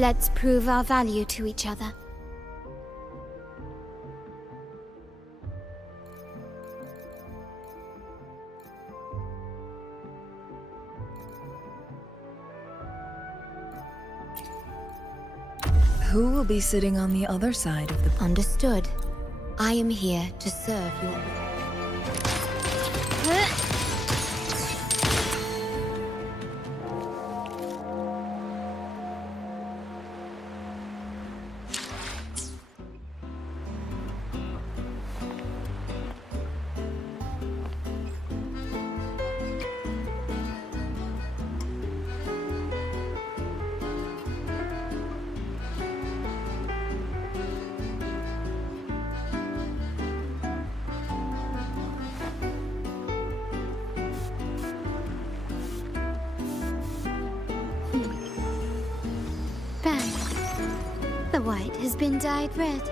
Let's prove our value to each other. Who will be sitting on the other side of the... Understood. I am here to serve your... The white has been dyed red.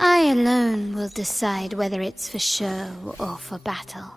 I alone will decide whether it's for show or for battle.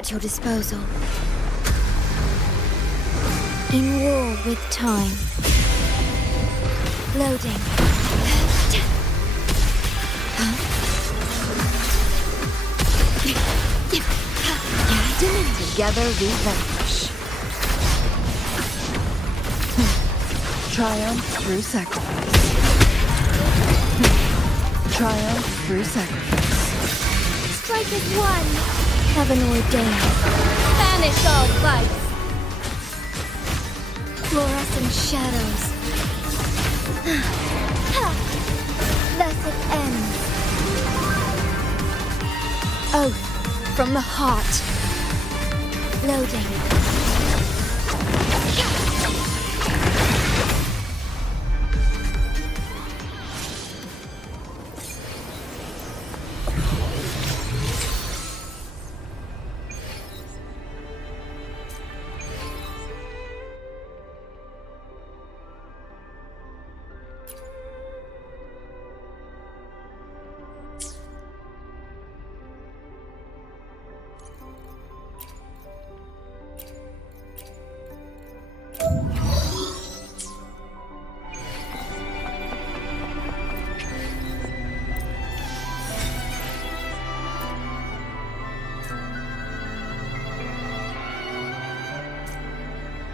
At your disposal. In war with time. Loading. Together we vanquish. Triumph through sacrifice. Triumph through sacrifice. Strike as one. Heaven ordained. Banish all vice. Fluorescent shadows. Thus it ends. Oath from the heart. Loading.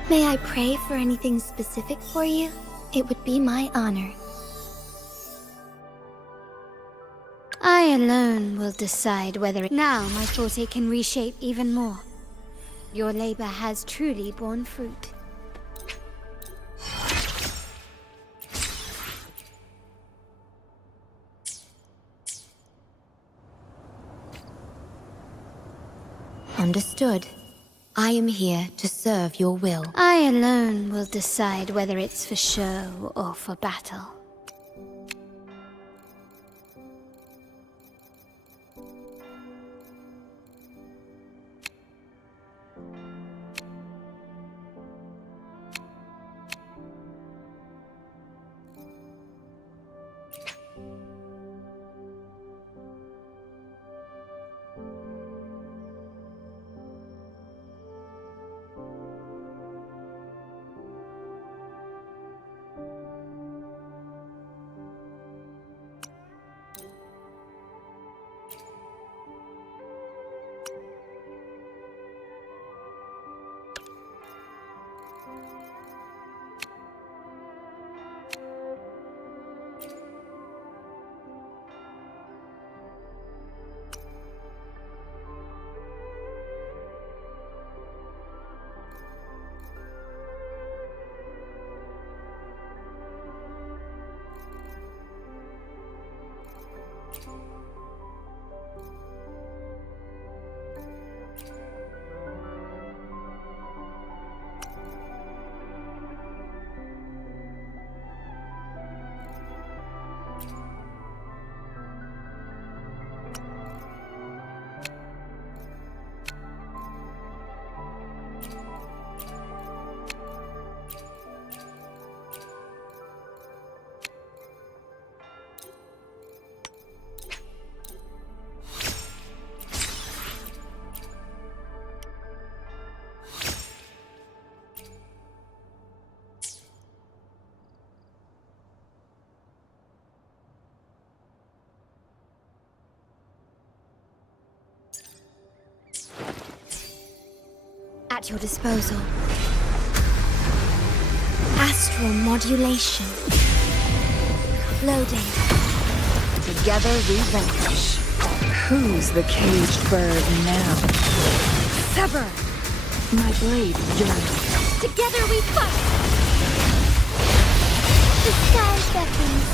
May I pray for anything specific for you? It would be my honor. I alone will decide whether it... Now my forte can reshape even more. Your labor has truly borne fruit. Understood. I am here to serve your will. I alone will decide whether it's for show or for battle. At your disposal. Astral modulation. Loading. Together we vanquish. Who's the caged bird now? Sever! My blade yearns. Together we fight! The sky beckons.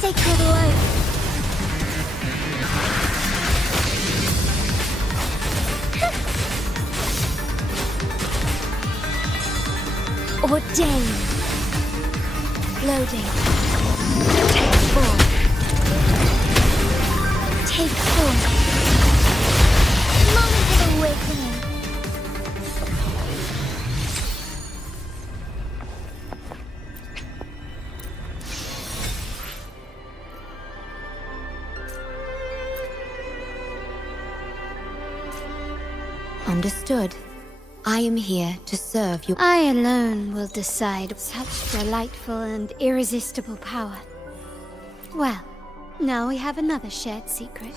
Sacred light. Ordained. Loading. Take form. Take form. Moment of awakening. Understood. I am here to serve you. I alone will decide such delightful and irresistible power. Well, now we have another shared secret.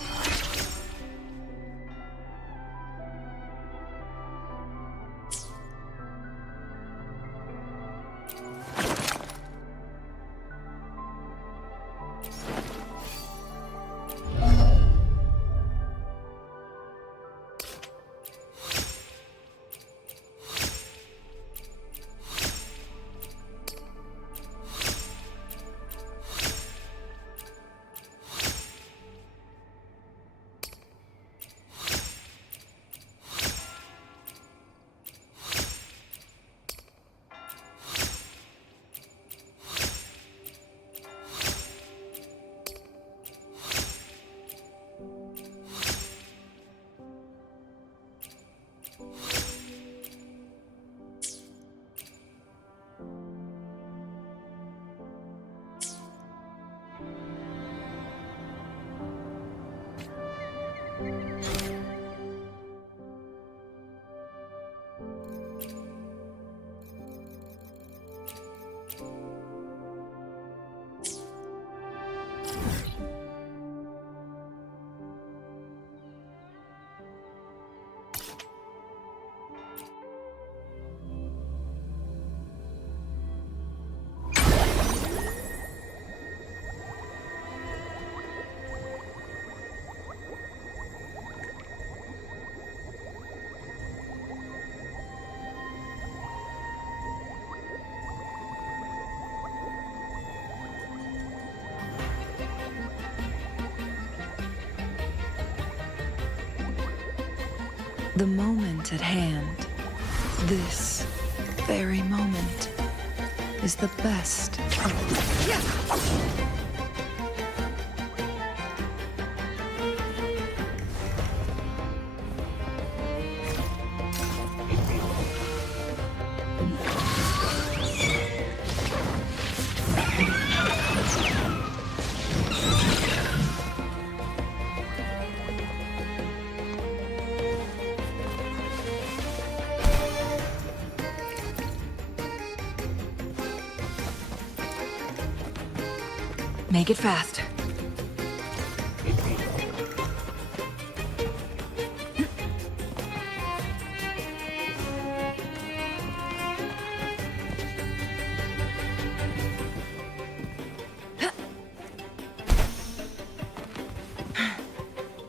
The moment at hand, this very moment, is the best of... Make it fast.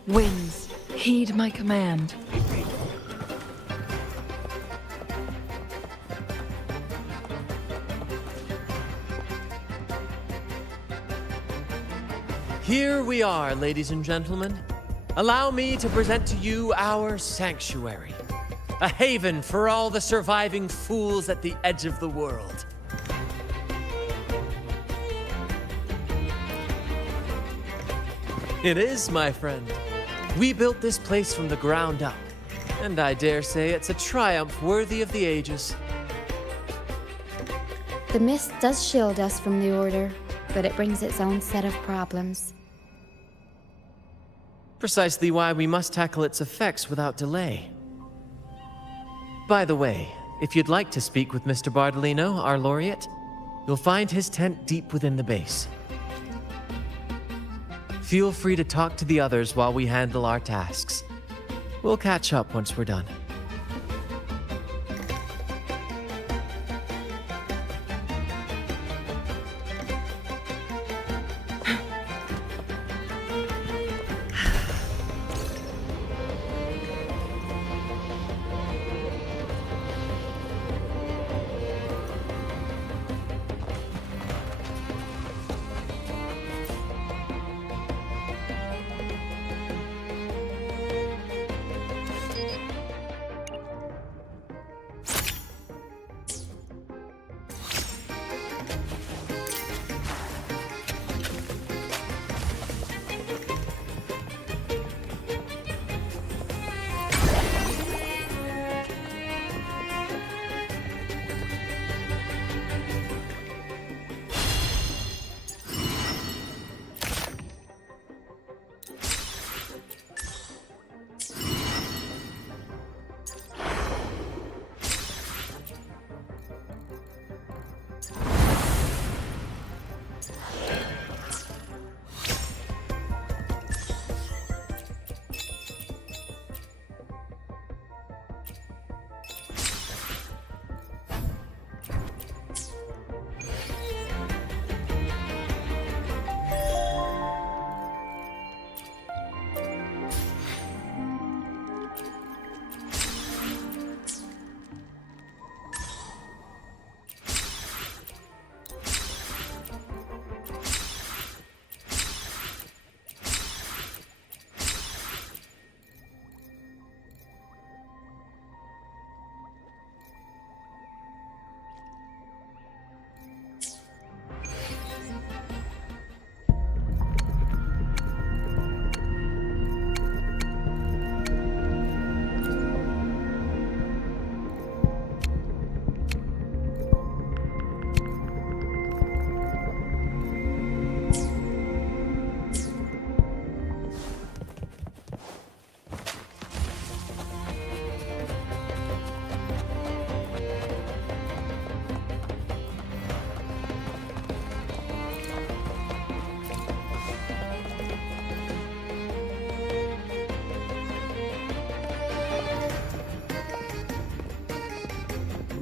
Winds, heed my command. Here we are, ladies and gentlemen. Allow me to present to you our sanctuary, a haven for all the surviving fools at the edge of the world. It is, my friend. We built this place from the ground up, and I dare say it's a triumph worthy of the ages. The mist does shield us from the Order, but it brings its own set of problems. Precisely why we must tackle its effects without delay. By the way, if you'd like to speak with Mr. Bardolino, our laureate, you'll find his tent deep within the base. Feel free to talk to the others while we handle our tasks. We'll catch up once we're done.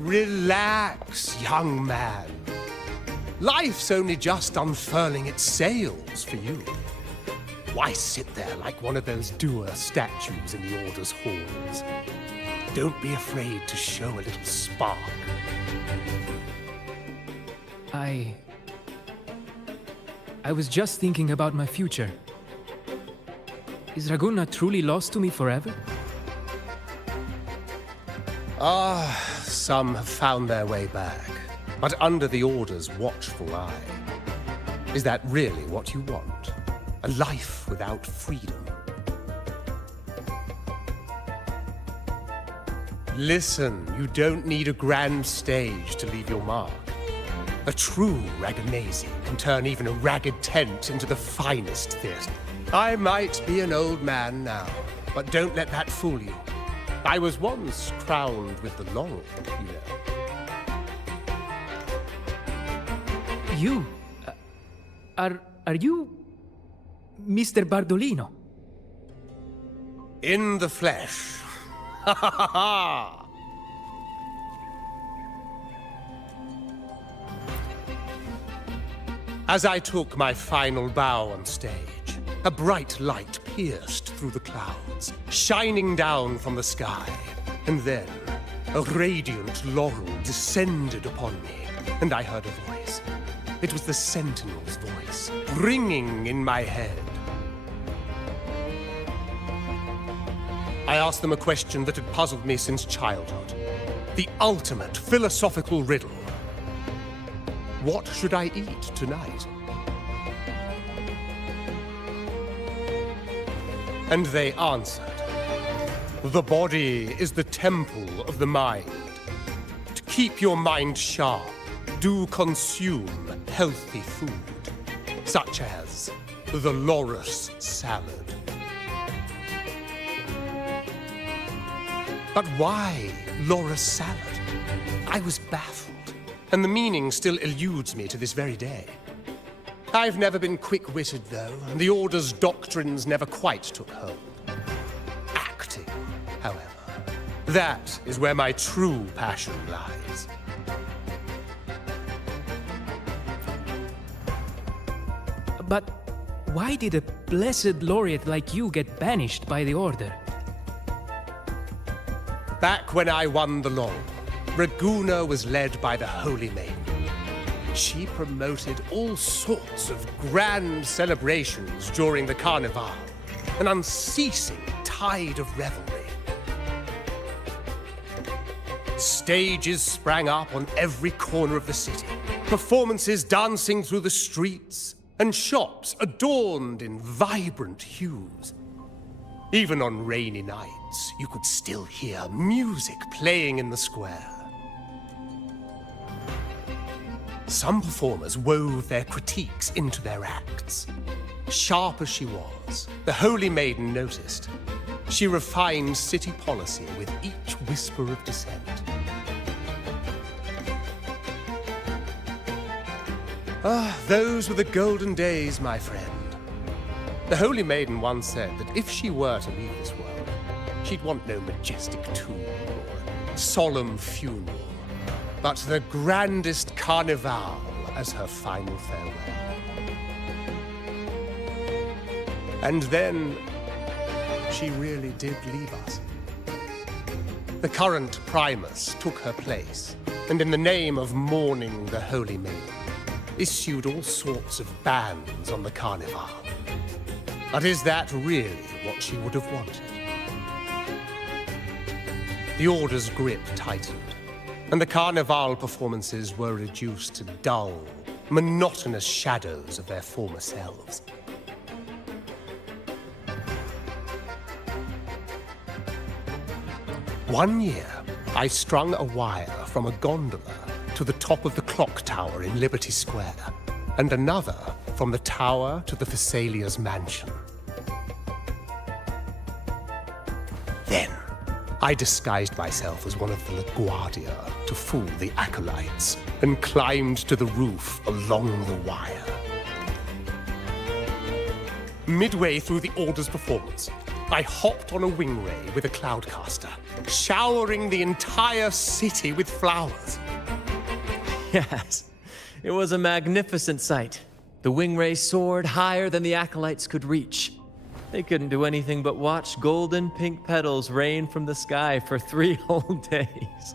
Relax, young man. Life's only just unfurling its sails for you. Why sit there like one of those dour statues in the Order's halls? Don't be afraid to show a little spark. I was just thinking about my future. Is Raguna truly lost to me forever? Some have found their way back, but under the Order's watchful eye. Is that really what you want? A life without freedom? Listen, you don't need a grand stage to leave your mark. A true Raganazi can turn even a ragged tent into the finest theatre. I might be an old man now, but don't let that fool you. I was once crowned with the laurel, you know. You? Are you Mr. Bardolino? In the flesh. Ha ha ha ha! As I took my final bow on stage, a bright light pierced through the clouds, shining down from the sky. And then, a radiant laurel descended upon me, and I heard a voice. It was the Sentinel's voice, ringing in my head. I asked them a question that had puzzled me since childhood. The ultimate philosophical riddle. What should I eat tonight? And they answered. The body is the temple of the mind. To keep your mind sharp, do consume healthy food, such as the loris salad. But why loris salad? I was baffled, and the meaning still eludes me to this very day. I've never been quick-witted, though, and the Order's doctrines never quite took hold. Acting, however, that is where my true passion lies. But why did a blessed laureate like you get banished by the Order? Back when I won the laurel, Raguna was led by the Holy Maiden. She promoted all sorts of grand celebrations during the Carnival, an unceasing tide of revelry. Stages sprang up on every corner of the city, performances dancing through the streets, and shops adorned in vibrant hues. Even on rainy nights, you could still hear music playing in the square. Some performers wove their critiques into their acts. Sharp as she was, the Holy Maiden noticed. She refined city policy with each whisper of dissent. Those were the golden days, my friend. The Holy Maiden once said that if she were to leave this world, she'd want no majestic tomb or solemn funeral, but the grandest carnival as her final farewell. And then, she really did leave us. The current Primus took her place, and in the name of mourning the Holy Maiden, issued all sorts of bans on the carnival. But is that really what she would have wanted? The Order's grip tightened, and the carnival performances were reduced to dull, monotonous shadows of their former selves. One year, I strung a wire from a gondola to the top of the clock tower in Liberty Square, and another from the tower to the Thessalia's mansion. Then, I disguised myself as one of the LaGuardia to fool the acolytes, and climbed to the roof along the wire. Midway through the Order's performance, I hopped on a wing ray with a cloudcaster, showering the entire city with flowers. Yes, it was a magnificent sight. The wing ray soared higher than the acolytes could reach. They couldn't do anything but watch golden pink petals rain from the sky for 3 whole days.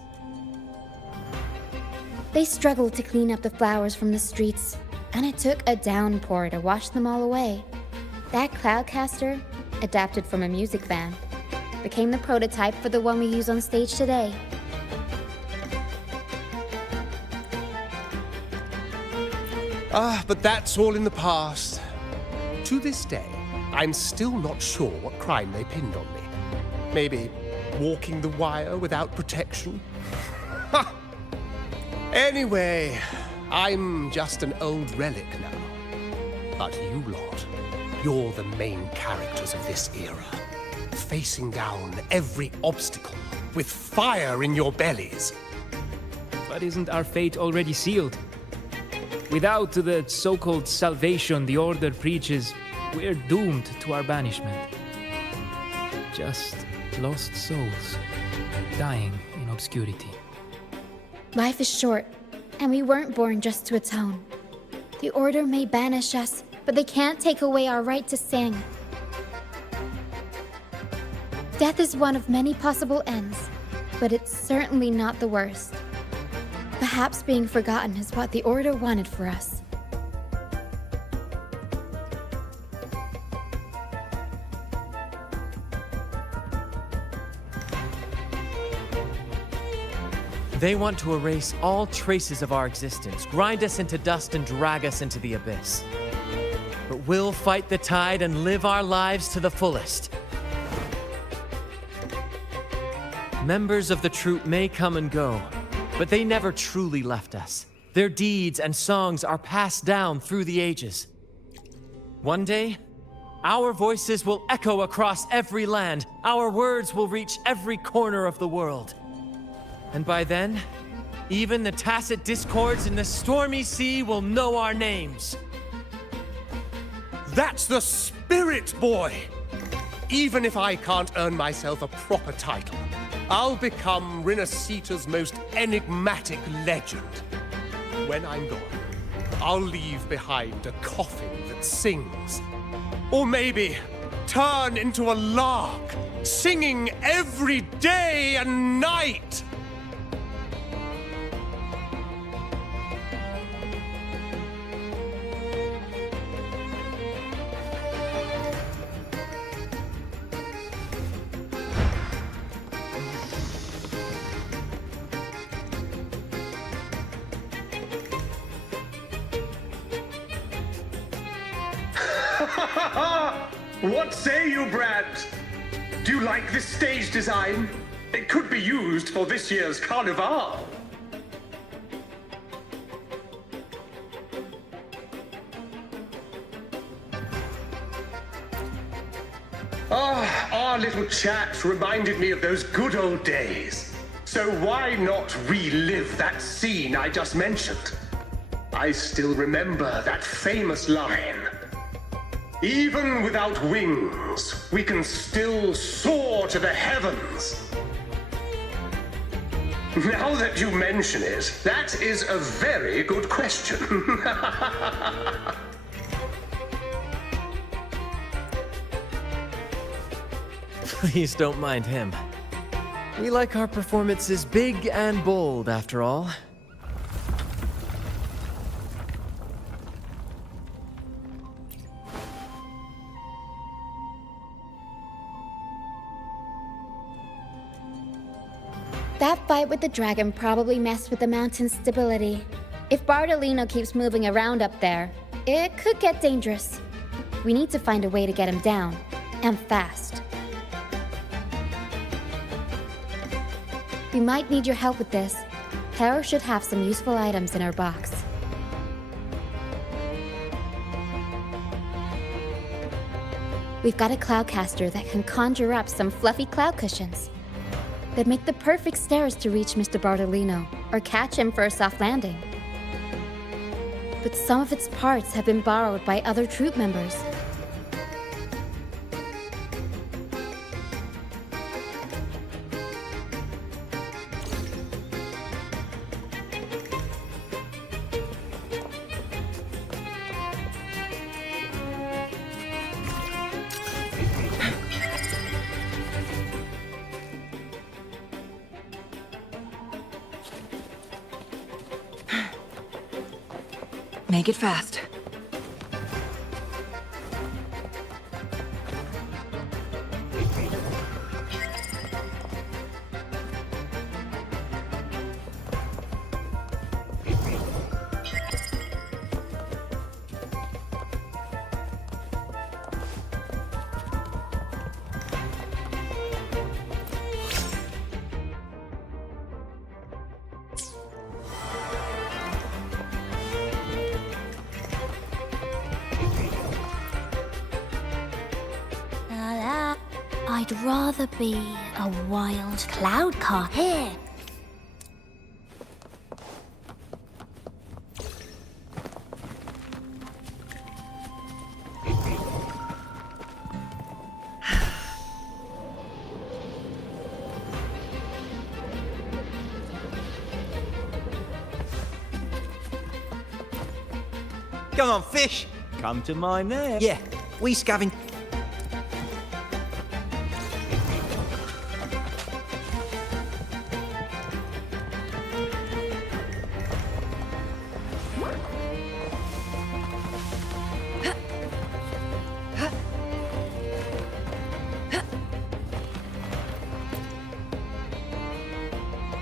They struggled to clean up the flowers from the streets, and it took a downpour to wash them all away. That cloudcaster, adapted from a music band, became the prototype for the one we use on stage today. But that's all in the past. To this day, I'm still not sure what crime they pinned on me. Maybe walking the wire without protection? Ha! Anyway, I'm just an old relic now. But you lot, you're the main characters of this era. Facing down every obstacle with fire in your bellies. But isn't our fate already sealed? Without the so-called salvation the Order preaches, we're doomed to our banishment. Just lost souls, dying in obscurity. Life is short, and we weren't born just to atone. The Order may banish us, but they can't take away our right to sing. Death is one of many possible ends, but it's certainly not the worst. Perhaps being forgotten is what the Order wanted for us. They want to erase all traces of our existence, grind us into dust and drag us into the abyss. But we'll fight the tide and live our lives to the fullest. Members of the troupe may come and go, but they never truly left us. Their deeds and songs are passed down through the ages. One day, our voices will echo across every land. Our words will reach every corner of the world. And by then, even the tacit discords in the stormy sea will know our names. That's the spirit, boy! Even if I can't earn myself a proper title, I'll become Rinascita's most enigmatic legend. When I'm gone, I'll leave behind a coffin that sings. Or maybe turn into a lark, singing every day and night! What say you, Brad? Do you like this stage design? It could be used for this year's carnival. Our little chat reminded me of those good old days. So why not relive that scene I just mentioned? I still remember that famous line. Even without wings, we can still soar to the heavens. Now that you mention it, that is a very good question. Please don't mind him. We like our performances big and bold, after all. That fight with the dragon probably messed with the mountain's stability. If Bardolino keeps moving around up there, it could get dangerous. We need to find a way to get him down, and fast. We might need your help with this. Hera should have some useful items in her box. We've got a cloudcaster that can conjure up some fluffy cloud cushions. They'd make the perfect stairs to reach Mr. Bardolino, or catch him for a soft landing. But some of its parts have been borrowed by other troop members. Make it fast. I'd rather be a wild cloud car here. Come on, fish. Come to mine there. Yeah, we scavenge.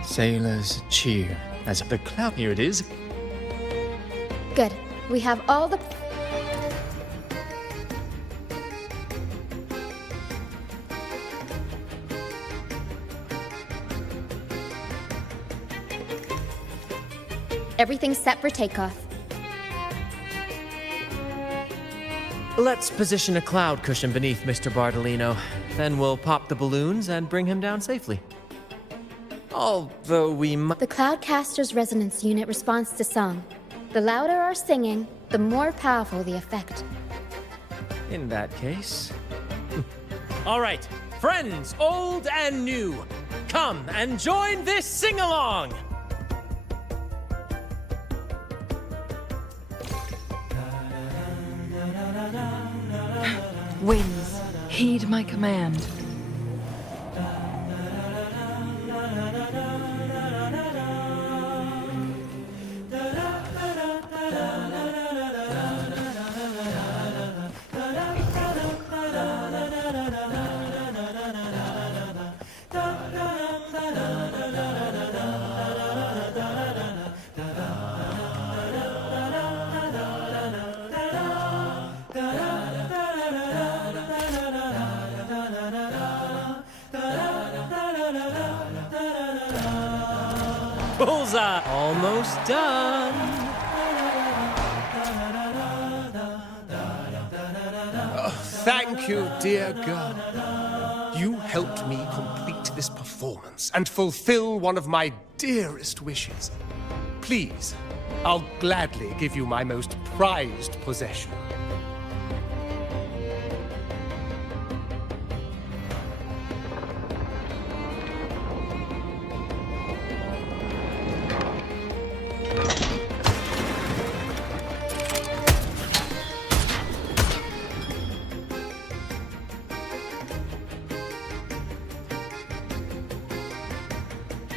Sailors cheer as the cloud. Here it is. Good. We have all the... Everything's set for takeoff. Let's position a cloud cushion beneath Mr. Bardolino. Then we'll pop the balloons and bring him down safely. Although we might... The Cloudcaster's resonance unit responds to song. The louder our singing, the more powerful the effect. In that case... All right, friends, old and new, come and join this sing-along! Winds, heed my command. Bullseye! Almost done. Thank you, dear girl. You helped me complete this performance and fulfill one of my dearest wishes. Please, I'll gladly give you my most prized possession.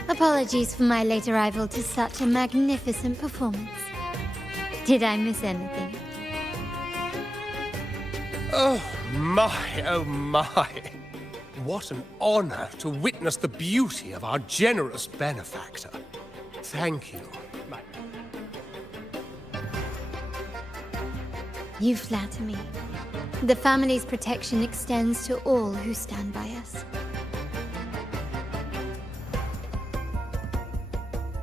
Apologies for my late arrival to such a magnificent performance. Did I miss anything? Oh my. What an honor to witness the beauty of our generous benefactor. Thank you. You flatter me. The family's protection extends to all who stand by us.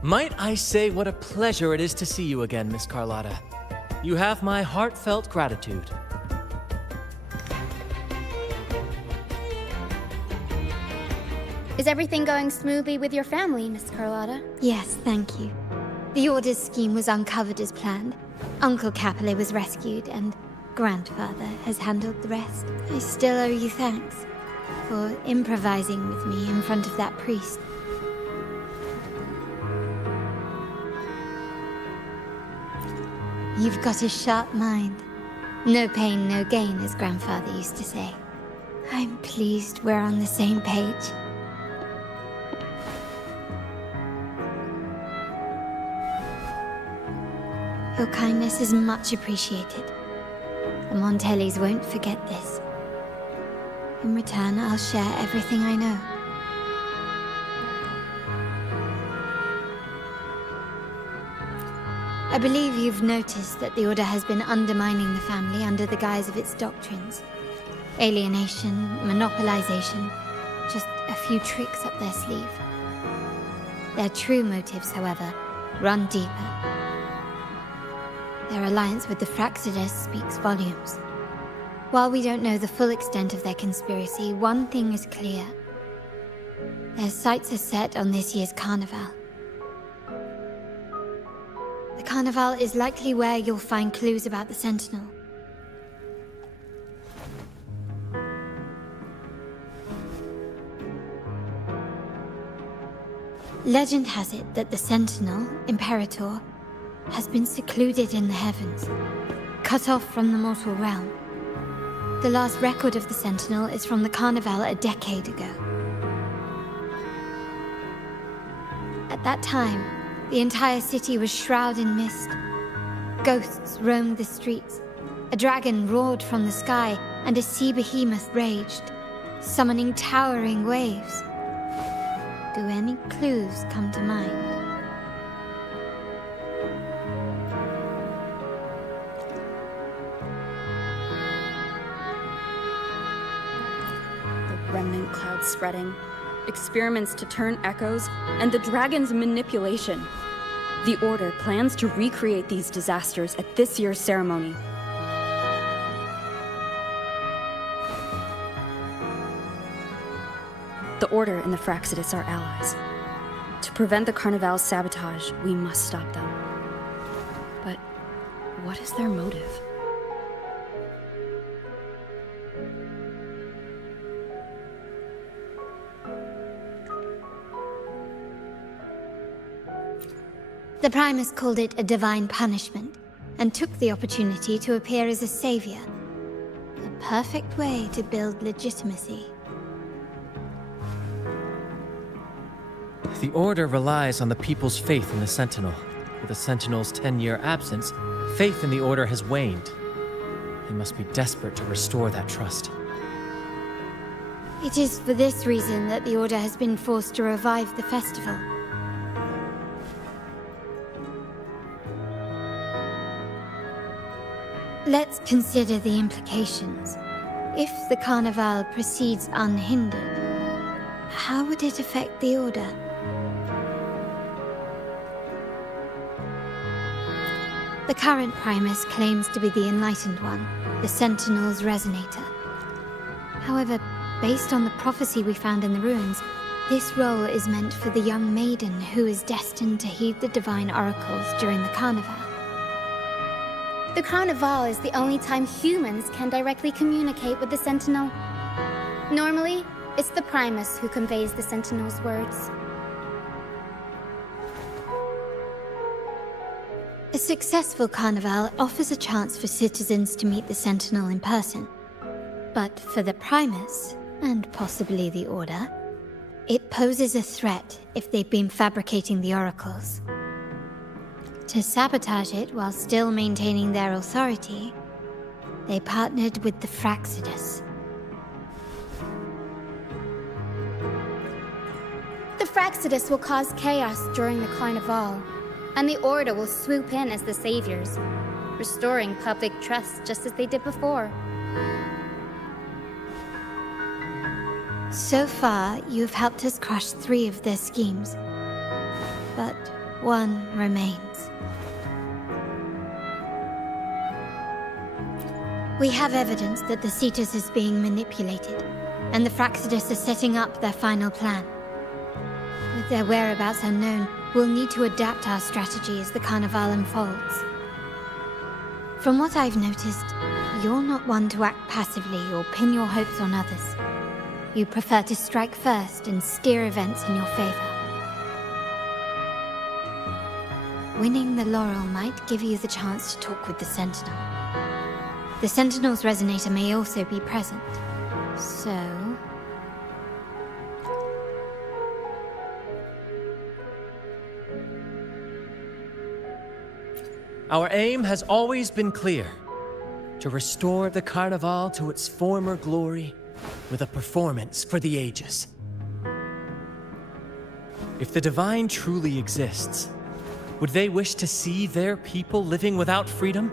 Might I say what a pleasure it is to see you again, Miss Carlotta. You have my heartfelt gratitude. Is everything going smoothly with your family, Miss Carlotta? Yes, thank you. The Order's scheme was uncovered as planned. Uncle Capilet was rescued, and Grandfather has handled the rest. I still owe you thanks for improvising with me in front of that priest. You've got a sharp mind. No pain, no gain, as Grandfather used to say. I'm pleased we're on the same page. Your kindness is much appreciated. The Montellis won't forget this. In return, I'll share everything I know. I believe you've noticed that the Order has been undermining the family under the guise of its doctrines. Alienation, monopolization, just a few tricks up their sleeve. Their true motives, however, run deeper. Their alliance with the Fraxidus speaks volumes. While we don't know the full extent of their conspiracy, one thing is clear. Their sights are set on this year's carnival. The carnival is likely where you'll find clues about the Sentinel. Legend has it that the Sentinel, Imperator, has been secluded in the heavens, cut off from the mortal realm. The last record of the Sentinel is from the Carnival a decade ago. At that time, the entire city was shrouded in mist. Ghosts roamed the streets, a dragon roared from the sky, and a sea behemoth raged, summoning towering waves. Do any clues come to mind? Remnant cloud spreading, experiments to turn echoes, and the dragon's manipulation. The Order plans to recreate these disasters at this year's ceremony. The Order and the Fraxidus are allies. To prevent the Carnival's sabotage, we must stop them. But what is their motive? The Primus called it a divine punishment, and took the opportunity to appear as a savior. A perfect way to build legitimacy. The Order relies on the people's faith in the Sentinel. With the Sentinel's 10-year absence, faith in the Order has waned. They must be desperate to restore that trust. It is for this reason that the Order has been forced to revive the festival. Let's consider the implications. If the Carnival proceeds unhindered, how would it affect the Order? The current Primus claims to be the Enlightened One, the Sentinel's Resonator. However, based on the prophecy we found in the ruins, this role is meant for the young maiden who is destined to heed the divine oracles during the Carnival. The Carnival is the only time humans can directly communicate with the Sentinel. Normally, it's the Primus who conveys the Sentinel's words. A successful Carnival offers a chance for citizens to meet the Sentinel in person. But for the Primus, and possibly the Order, it poses a threat if they've been fabricating the oracles. To sabotage it while still maintaining their authority, they partnered with the Fraxidus. The Fraxidus will cause chaos during the Carnival, and the Order will swoop in as the saviors, restoring public trust just as they did before. So far, you've helped us crush 3 of their schemes, but one remains. We have evidence that the Cetus is being manipulated, and the Fraxidus are setting up their final plan. With their whereabouts unknown, we'll need to adapt our strategy as the Carnival unfolds. From what I've noticed, you're not one to act passively or pin your hopes on others. You prefer to strike first and steer events in your favor. Winning the laurel might give you the chance to talk with the Sentinel. The Sentinel's Resonator may also be present, so... Our aim has always been clear: to restore the Carnival to its former glory with a performance for the ages. If the Divine truly exists, would they wish to see their people living without freedom?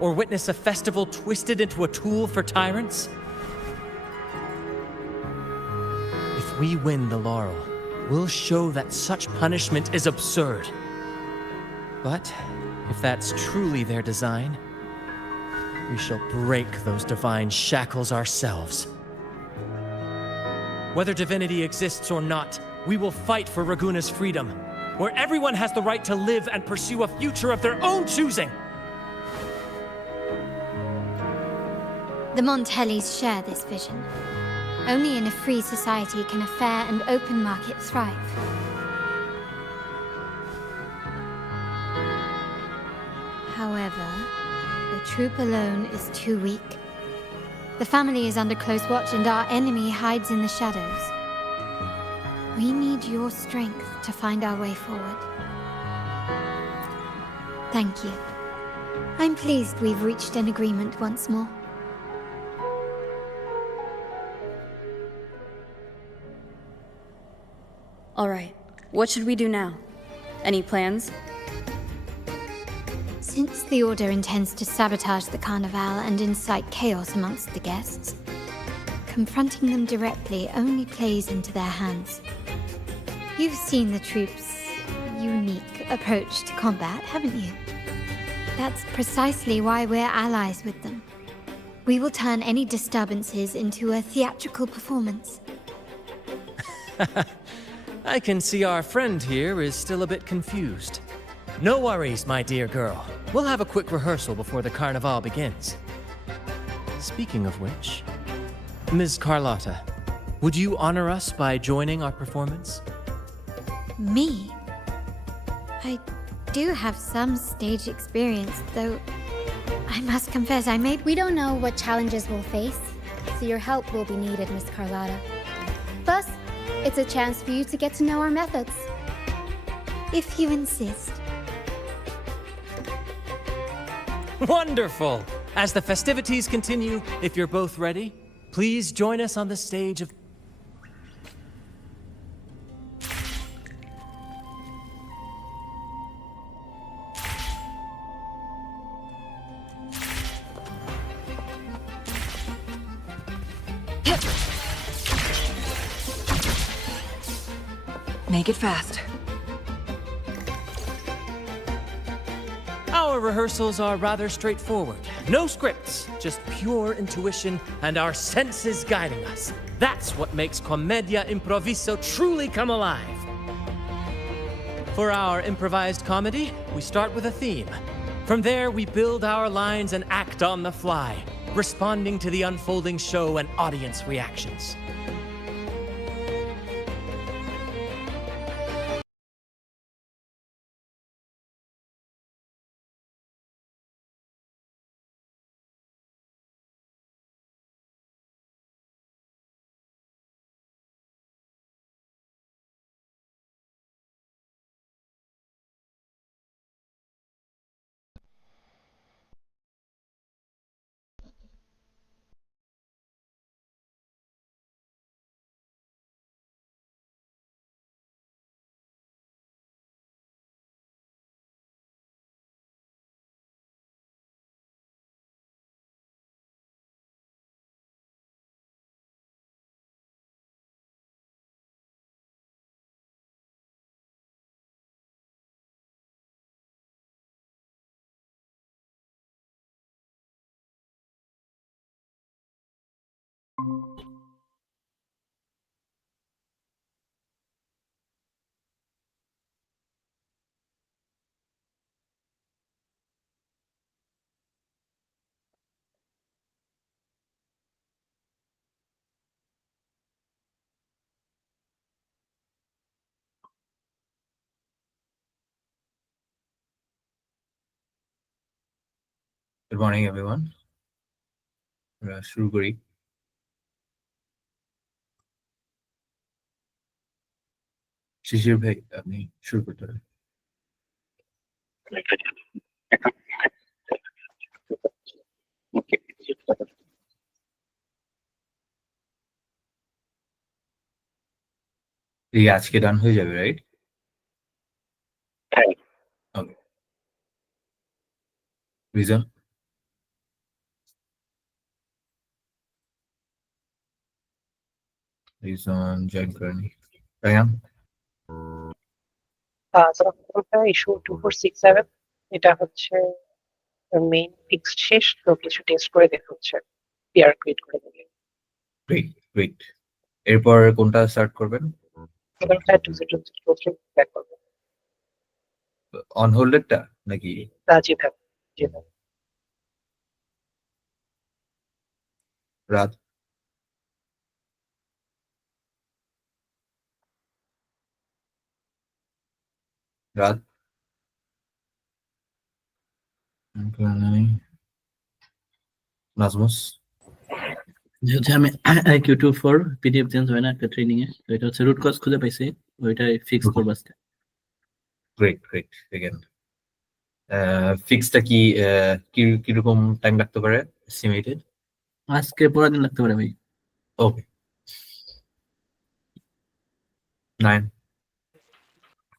Or witness a festival twisted into a tool for tyrants? If we win the laurel, we'll show that such punishment is absurd. But if that's truly their design, we shall break those divine shackles ourselves. Whether divinity exists or not, we will fight for Raguna's freedom, where everyone has the right to live and pursue a future of their own choosing. The Montellys share this vision. Only in a free society can a fair and open market thrive. However, the troop alone is too weak. The family is under close watch and our enemy hides in the shadows. We need your strength to find our way forward. Thank you. I'm pleased we've reached an agreement once more. All right, what should we do now? Any plans? Since the Order intends to sabotage the Carnival and incite chaos amongst the guests, confronting them directly only plays into their hands. You've seen the troops' unique approach to combat, haven't you? That's precisely why we're allies with them. We will turn any disturbances into a theatrical performance. I can see our friend here is still a bit confused. No worries, my dear girl. We'll have a quick rehearsal before the Carnival begins. Speaking of which, Ms. Carlotta, would you honor us by joining our performance? Me? I do have some stage experience, though I must confess I may... We don't know what challenges we'll face, so your help will be needed, Miss Carlotta. Plus, it's a chance for you to get to know our methods. If you insist. Wonderful! As the festivities continue, if you're both ready, please join us on the stage of... Make it fast. Our rehearsals are rather straightforward. No scripts, just pure intuition and our senses guiding us. That's what makes Commedia Improviso truly come alive. For our improvised comedy, we start with a theme. From there, we build our lines and act on the fly, responding to the unfolding show and audience reactions. Good morning everyone शुरू करी शिशिर भाई अपनी शुरू करते हैं ওকে। এই আজকে ডান হয়ে যাবে, রাইট? হ্যাঁ। ওকে। রিজন? রিজন জয়েন করেনি। রায়ান? ইস্যু 2467 এটা হচ্ছে মেইন ফিক্স শেষ, তো কিছু টেস্ট করে দেখা হচ্ছে পিআর ক্রিয়েট করে দেবে। Great great. এরপর কোনটা স্টার্ট করবেন? এবার 2023 ব্যাক করবে। অন হোল্ডেরটা নাকি? জি ভাই, জি ভাই। রাত? রাত? নাজমুস? হচ্ছে আমি আইকিউ 24 পিডিএফ চেঞ্জ হয় না একটা ট্রেনিং এ, তো এটা হচ্ছে রুট কজ খুঁজে পাইছি, ওইটাই ফিক্স করব আজকে। Great great. এগেন ফিক্সটা কি কিরকম টাইম লাগতে পারে এস্টিমেটেড? আজকে পরের দিন লাগতে পারে ভাই। ওকে। 9?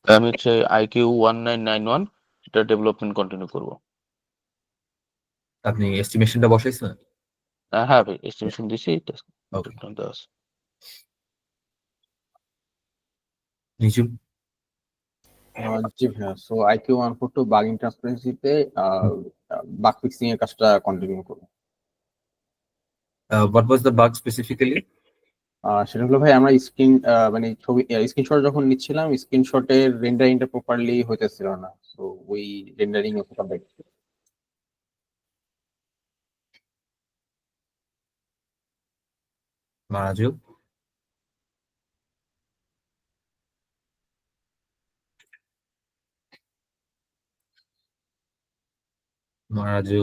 আমি হচ্ছে আইকিউ 1991 এটা ডেভেলপমেন্ট কন্টিনিউ করব। আপনি এস্টিমেশনটা বসাইছেন? হ্যাঁ ভাই, এস্টিমেশন দিছি, ওকে। নিচু? জি ভাইয়া, সো আইকিউ 142 বাগিং ট্রান্সপারেন্সিতে বাগ ফিক্সিং এর কাজটা কন্টিনিউ করব। What was the bug specifically? সেটা হলো ভাই, আমরা স্ক্রিন মানে ছবি স্ক্রিনশট যখন নিচ্ছিলাম, স্ক্রিনশটের রেন্ডারিংটা প্রপারলি হইতেছিল না, সো ওই রেন্ডারিং এ প্রবলেম দেখছি। মারাজু? মারাজু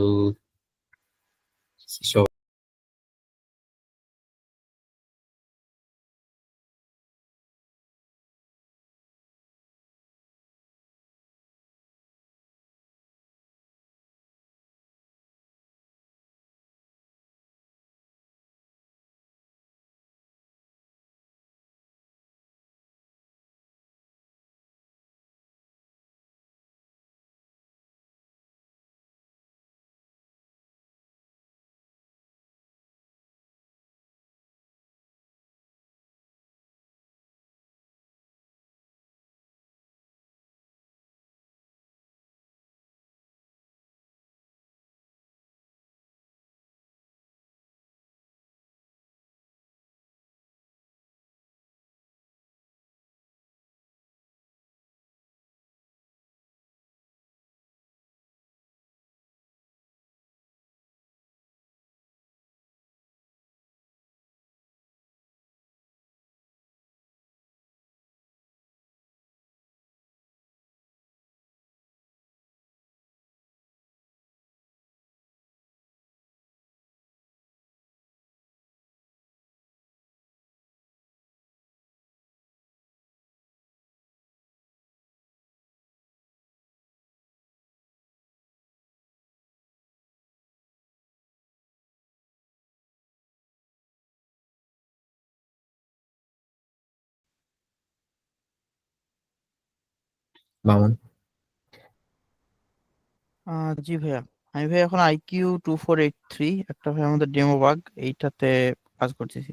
মামুন? জি ভাইয়া, আমি ভাই এখন আইকিউ 2483 একটা ভাই আমাদের ডেমো বাগ, এইটাতে কাজ করতেছি।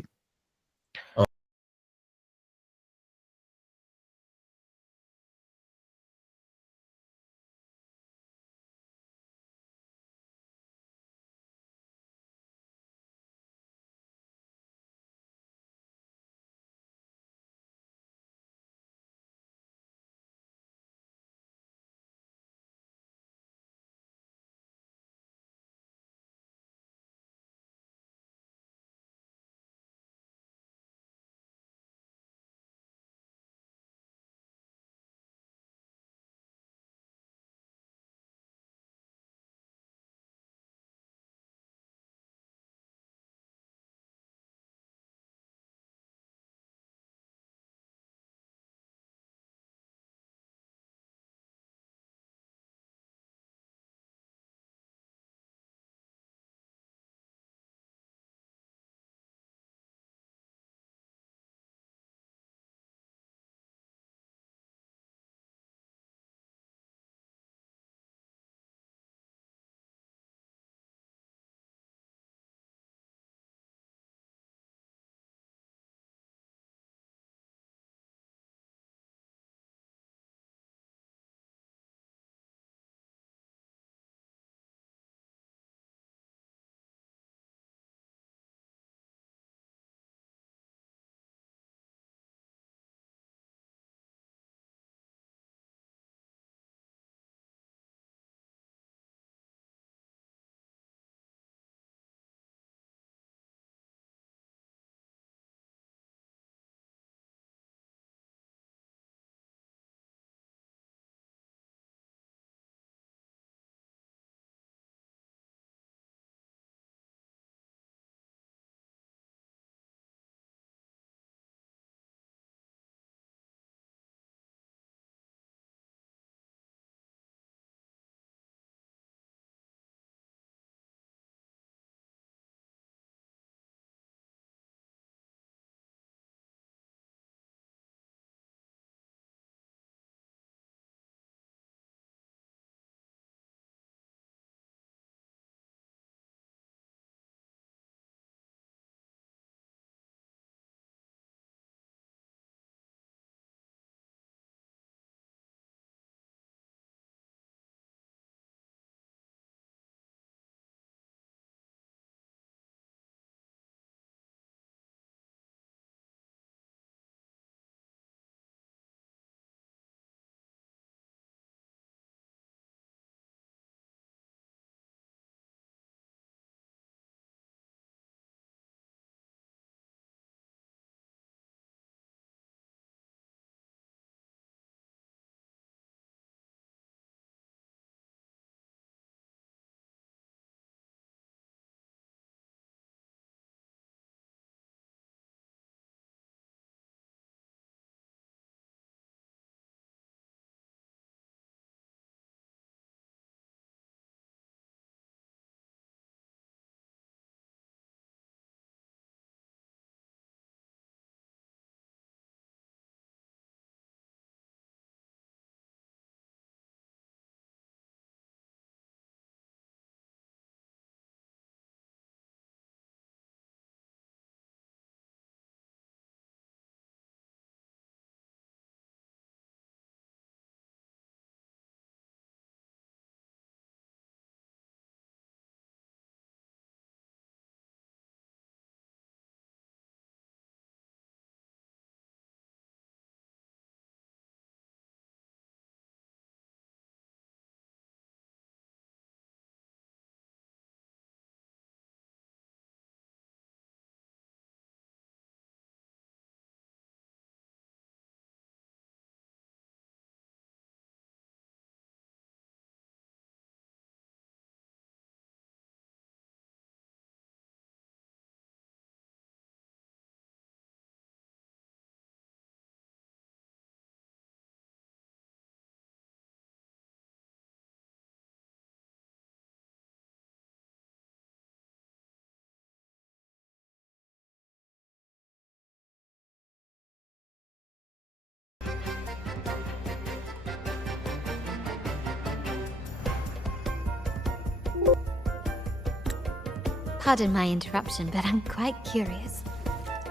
Pardon my interruption, but I'm quite curious.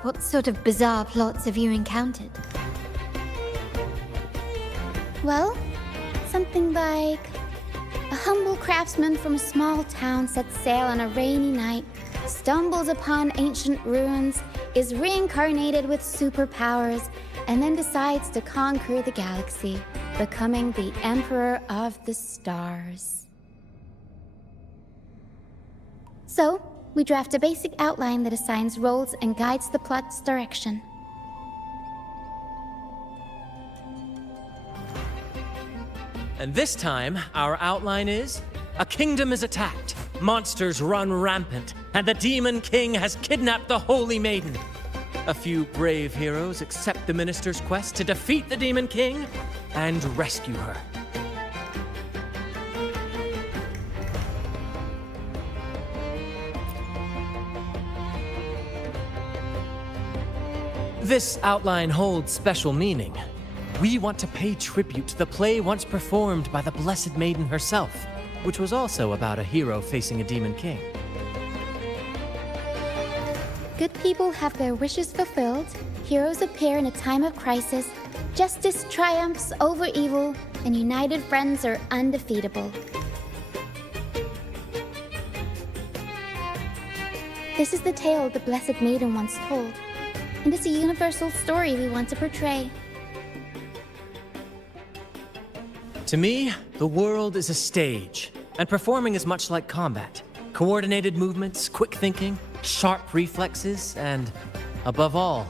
What sort of bizarre plots have you encountered? Well, something like a humble craftsman from a small town sets sail on a rainy night, stumbles upon ancient ruins, is reincarnated with superpowers, and then decides to conquer the galaxy, becoming the Emperor of the Stars. So, we draft a basic outline that assigns roles and guides the plot's direction. And this time, our outline is: a kingdom is attacked, monsters run rampant, and the Demon King has kidnapped the Holy Maiden. A few brave heroes accept the minister's quest to defeat the Demon King and rescue her. This outline holds special meaning. We want to pay tribute to the play once performed by the Blessed Maiden herself, which was also about a hero facing a Demon King. Good people have their wishes fulfilled, heroes appear in a time of crisis, justice triumphs over evil, and united friends are undefeatable. This is the tale the Blessed Maiden once told, and it's a universal story we want to portray. To me, the world is a stage, and performing is much like combat. Coordinated movements, quick thinking, sharp reflexes, and, above all,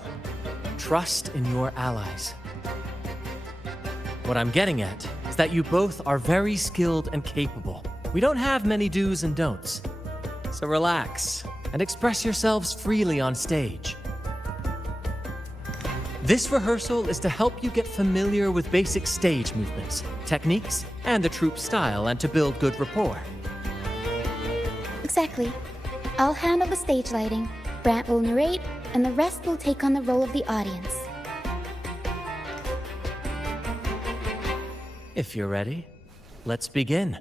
trust in your allies. What I'm getting at is that you both are very skilled and capable. We don't have many do's and don'ts. So relax and express yourselves freely on stage. This rehearsal is to help you get familiar with basic stage movements, techniques, and the troupe style, and to build good rapport. Exactly. I'll handle the stage lighting, Brant will narrate, and the rest will take on the role of the audience. If you're ready, let's begin.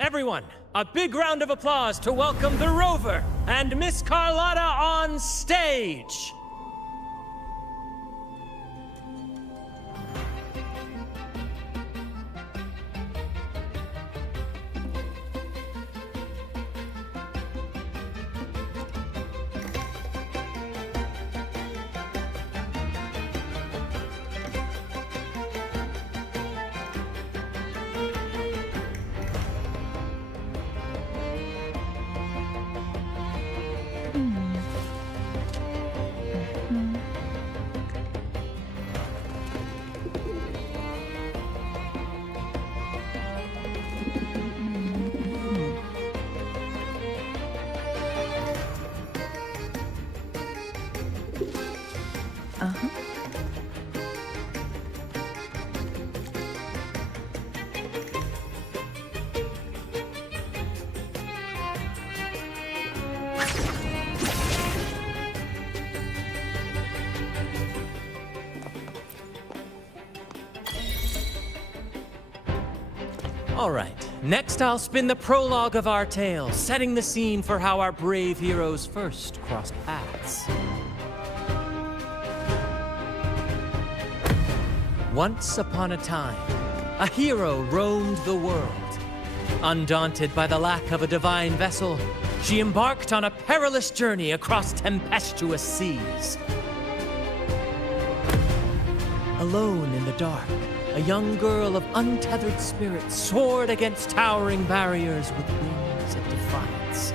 Everyone, a big round of applause to welcome the Rover and Miss Carlotta on stage! All right, next I'll spin the prologue of our tale, setting the scene for how our brave heroes first crossed paths. Once upon a time, a hero roamed the world. Undaunted by the lack of a divine vessel, she embarked on a perilous journey across tempestuous seas. Alone in the dark, a young girl of untethered spirit soared against towering barriers with wings of defiance.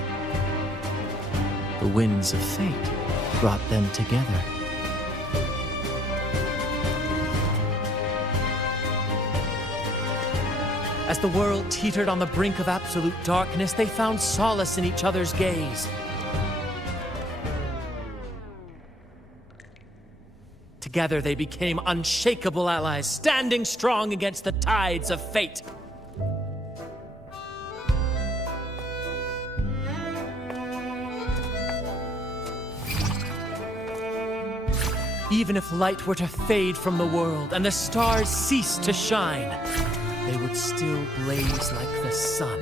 The winds of fate brought them together. As the world teetered on the brink of absolute darkness, they found solace in each other's gaze. Together they became unshakable allies, standing strong against the tides of fate. Even if light were to fade from the world and the stars cease to shine, they would still blaze like the sun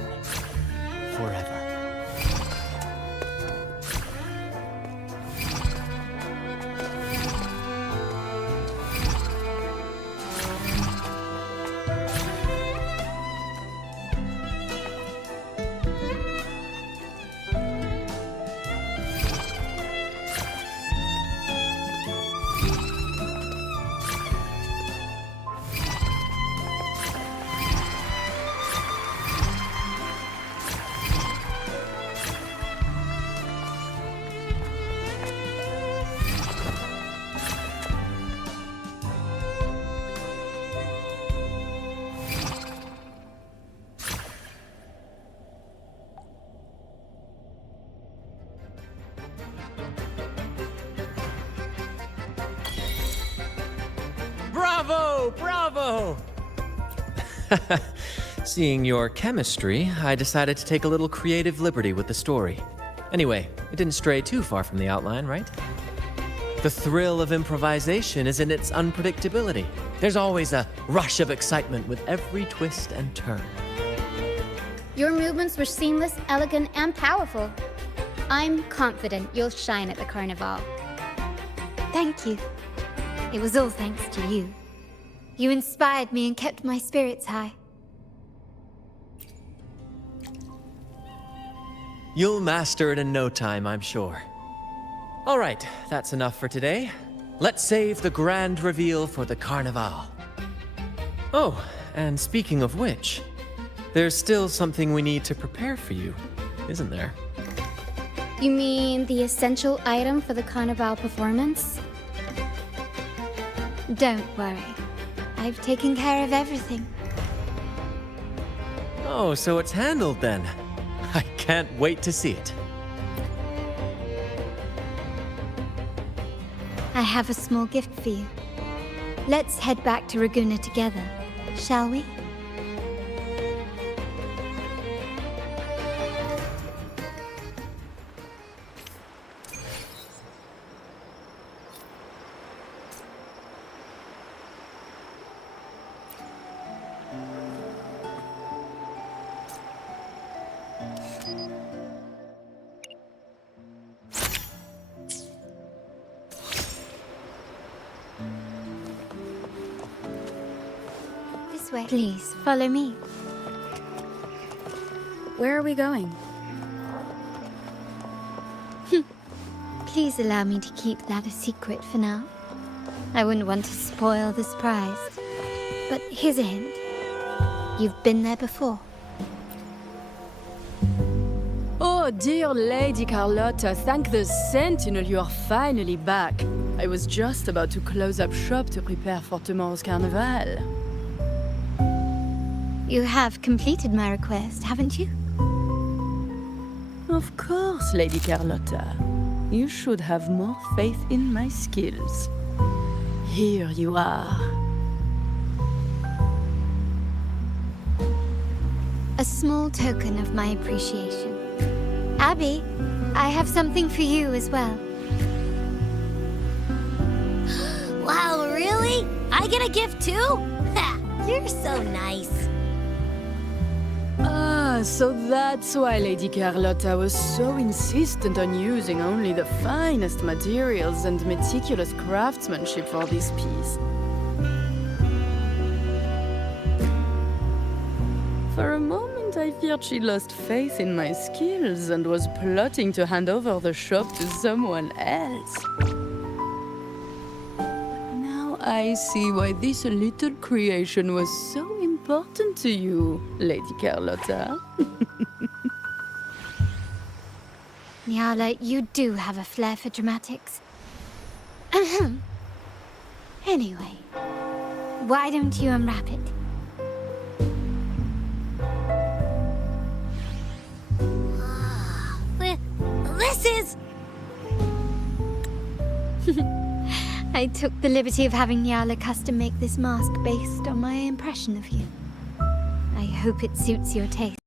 forever. Bravo! Bravo! Seeing your chemistry, I decided to take a little creative liberty with the story. Anyway, it didn't stray too far from the outline, right? The thrill of improvisation is in its unpredictability. There's always a rush of excitement with every twist and turn. Your movements were seamless, elegant, and powerful. I'm confident you'll shine at the Carnival. Thank you. It was all thanks to you. You inspired me and kept my spirits high. You'll master it in no time, I'm sure. All right, that's enough for today. Let's save the grand reveal for the Carnival. Oh, and speaking of which, there's still something we need to prepare for you, isn't there? You mean the essential item for the Carnival performance? Don't worry. I've taken care of everything. Oh, so it's handled then. I can't wait to see it. I have a small gift for you. Let's head back to Raguna together, shall we? This way. Please, follow me. Where are we going? Please allow me to keep that a secret for now. I wouldn't want to spoil the surprise. But here's a hint. You've been there before. Oh, dear Lady Carlotta, thank the Sentinel you are finally back. I was just about to close up shop to prepare for tomorrow's carnival. You have completed my request, haven't you? Of course, Lady Carlotta. You should have more faith in my skills. Here you are. A small token of my appreciation. Abby, I have something for you as well. Wow, really? I get a gift too? Ha! You're so nice. Ah, so that's why Lady Carlotta was so insistent on using only the finest materials and meticulous craftsmanship for this piece. For a moment, I feared she lost faith in my skills and was plotting to hand over the shop to someone else. Now I see why this little creation was so important to you, Lady Carlotta. Nyala, you do have a flair for dramatics. Ahem. Anyway, why don't you unwrap it? This is... I took the liberty of having Nyala custom make this mask based on my impression of you. I hope it suits your taste.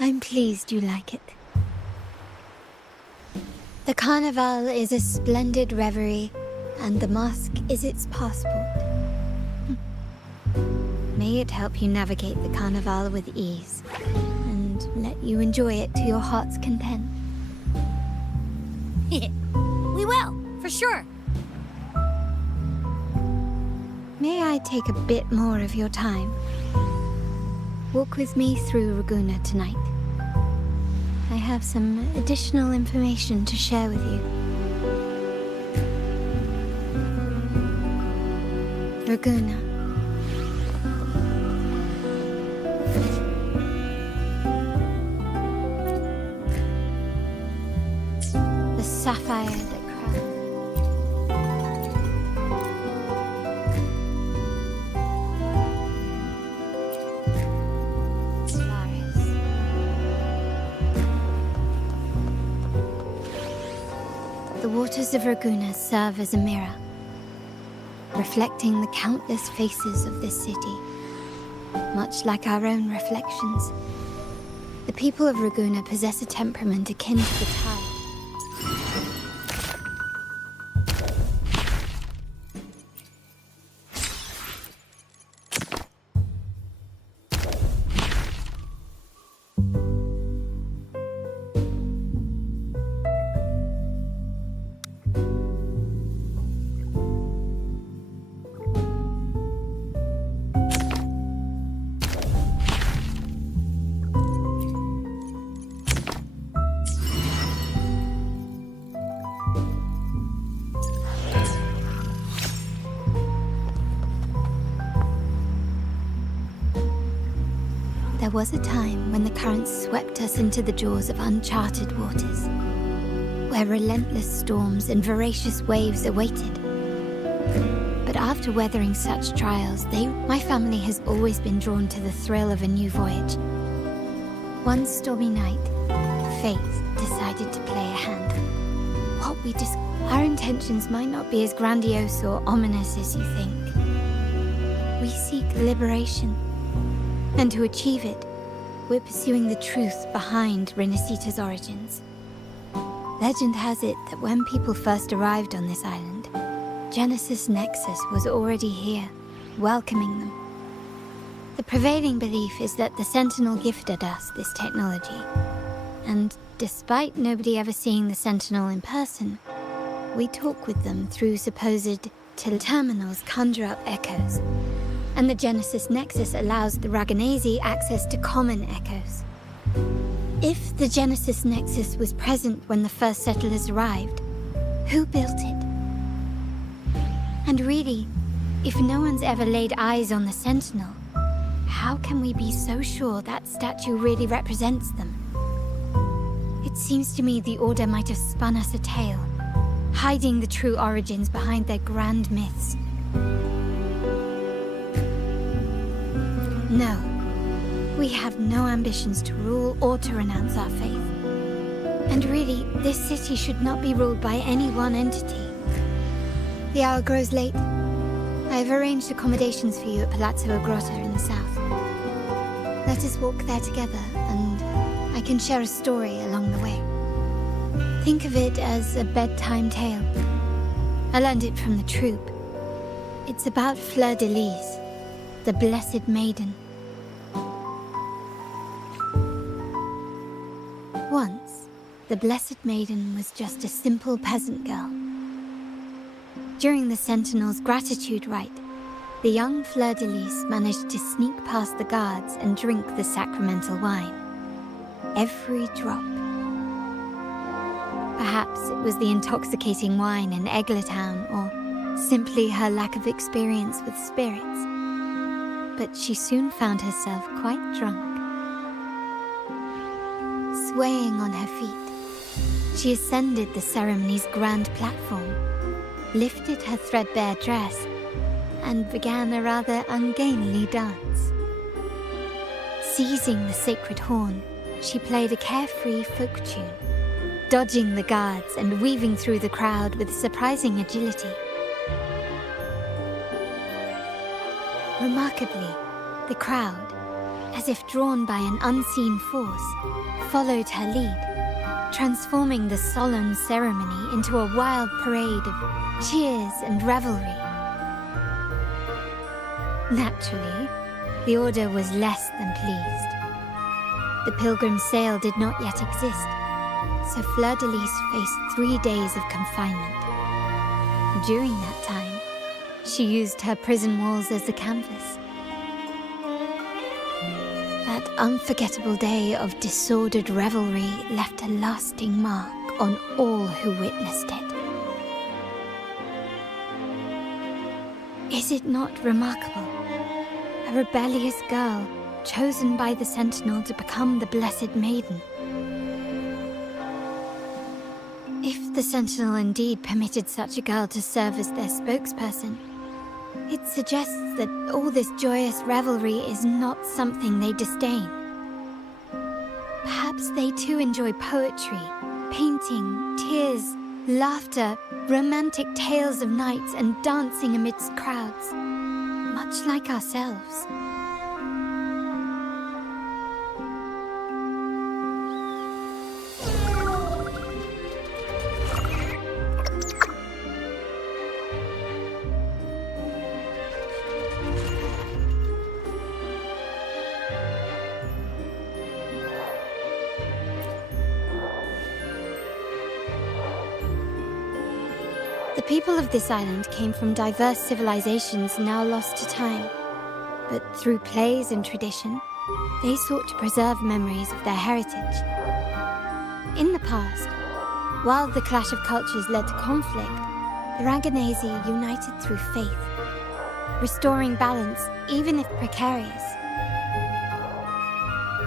I'm pleased you like it. The carnival is a splendid reverie, and the mask is its passport. May it help you navigate the carnival with ease, and let you enjoy it to your heart's content. We will, for sure. May I take a bit more of your time? Walk with me through Raguna tonight. I have some additional information to share with you. Raguna. The sapphire that crowns. The waters of Raguna serve as a mirror, reflecting the countless faces of this city, much like our own reflections. The people of Raguna possess a temperament akin to the tide. There was a time when the currents swept us into the jaws of uncharted waters, where relentless storms and voracious waves awaited. But after weathering such trials, my family has always been drawn to the thrill of a new voyage. One stormy night, fate decided to play a hand. Our intentions might not be as grandiose or ominous as you think. We seek liberation. And to achieve it, we're pursuing the truth behind Rinascita's origins. Legend has it that when people first arrived on this island, Genesis Nexus was already here, welcoming them. The prevailing belief is that the Sentinel gifted us this technology. And despite nobody ever seeing the Sentinel in person, we talk with them through supposed terminals conjure up echoes. And the Genesis Nexus allows the Raganese access to common echoes. If the Genesis Nexus was present when the first settlers arrived, who built it? And really, if no one's ever laid eyes on the Sentinel, how can we be so sure that statue really represents them? It seems to me the Order might have spun us a tale, hiding the true origins behind their grand myths. No, we have no ambitions to rule or to renounce our faith. And really, this city should not be ruled by any one entity. The hour grows late. I have arranged accommodations for you at Palazzo Grotta in the south. Let us walk there together, and I can share a story along the way. Think of it as a bedtime tale. I learned it from the troupe. It's about Fleur de Lis, the Blessed Maiden. Once, the Blessed Maiden was just a simple peasant girl. During the Sentinel's gratitude rite, the young Fleur de Lis managed to sneak past the guards and drink the sacramental wine. Every drop. Perhaps it was the intoxicating wine in Eglatown, or simply her lack of experience with spirits. But she soon found herself quite drunk. Swaying on her feet, she ascended the ceremony's grand platform, lifted her threadbare dress, and began a rather ungainly dance. Seizing the sacred horn, she played a carefree folk tune, dodging the guards and weaving through the crowd with surprising agility. Remarkably, the crowd, as if drawn by an unseen force, followed her lead, transforming the solemn ceremony into a wild parade of cheers and revelry. Naturally, the Order was less than pleased. The Pilgrim Sale did not yet exist, so Fleur-de-Lis faced 3 days of confinement. During that time, she used her prison walls as a canvas. That unforgettable day of disordered revelry left a lasting mark on all who witnessed it. Is it not remarkable? A rebellious girl chosen by the Sentinel to become the Blessed Maiden. If the Sentinel indeed permitted such a girl to serve as their spokesperson, it suggests that all this joyous revelry is not something they disdain. Perhaps they too enjoy poetry, painting, tears, laughter, romantic tales of nights, and dancing amidst crowds, much like ourselves. The people of this island came from diverse civilizations now lost to time, but through plays and tradition, they sought to preserve memories of their heritage. In the past, while the clash of cultures led to conflict, the Raganazi united through faith, restoring balance even if precarious.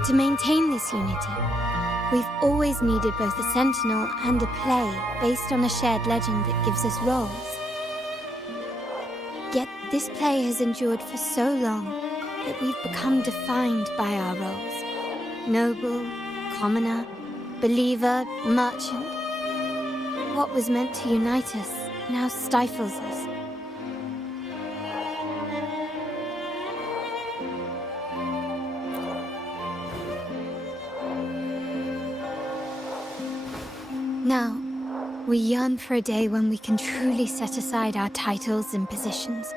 To maintain this unity, we've always needed both a sentinel and a play based on a shared legend that gives us roles. Yet this play has endured for so long that we've become defined by our roles. Noble, commoner, believer, merchant. What was meant to unite us now stifles us. Now, we yearn for a day when we can truly set aside our titles and positions,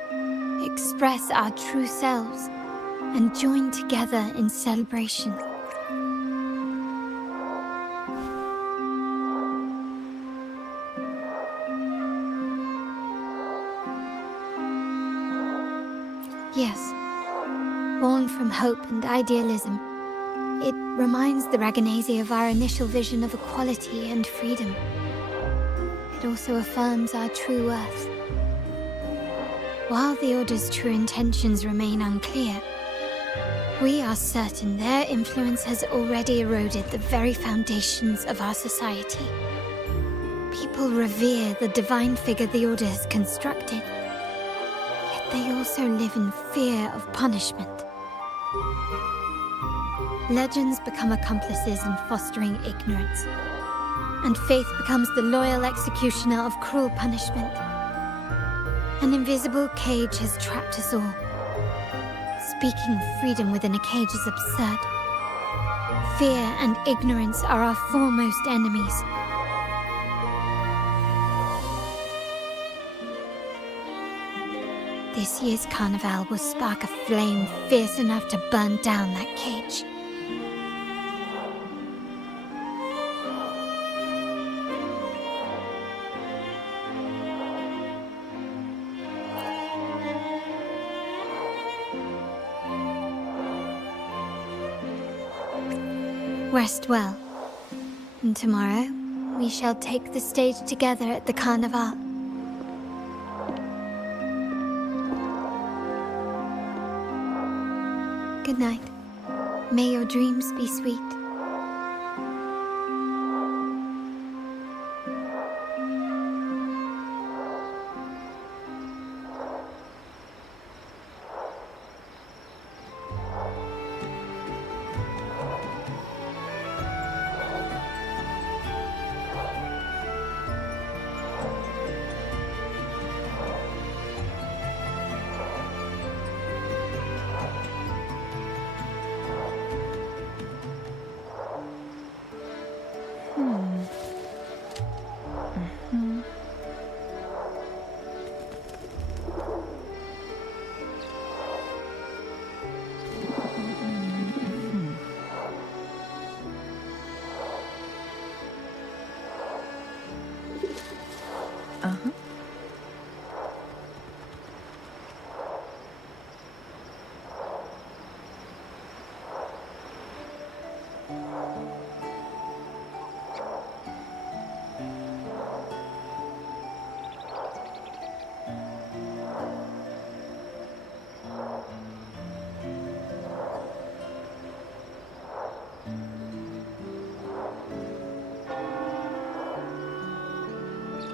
express our true selves, and join together in celebration. Yes, born from hope and idealism, it reminds the Raganazi of our initial vision of equality and freedom. It also affirms our true worth. While the Order's true intentions remain unclear, we are certain their influence has already eroded the very foundations of our society. People revere the divine figure the Order has constructed, yet they also live in fear of punishment. Legends become accomplices in fostering ignorance, and faith becomes the loyal executioner of cruel punishment. An invisible cage has trapped us all. Speaking of freedom within a cage is absurd. Fear and ignorance are our foremost enemies. This year's carnival will spark a flame fierce enough to burn down that cage. Rest well, and tomorrow we shall take the stage together at the carnival. Good night. May your dreams be sweet.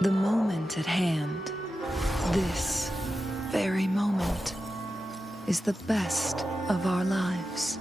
The moment at hand, this very moment, is the best of our lives.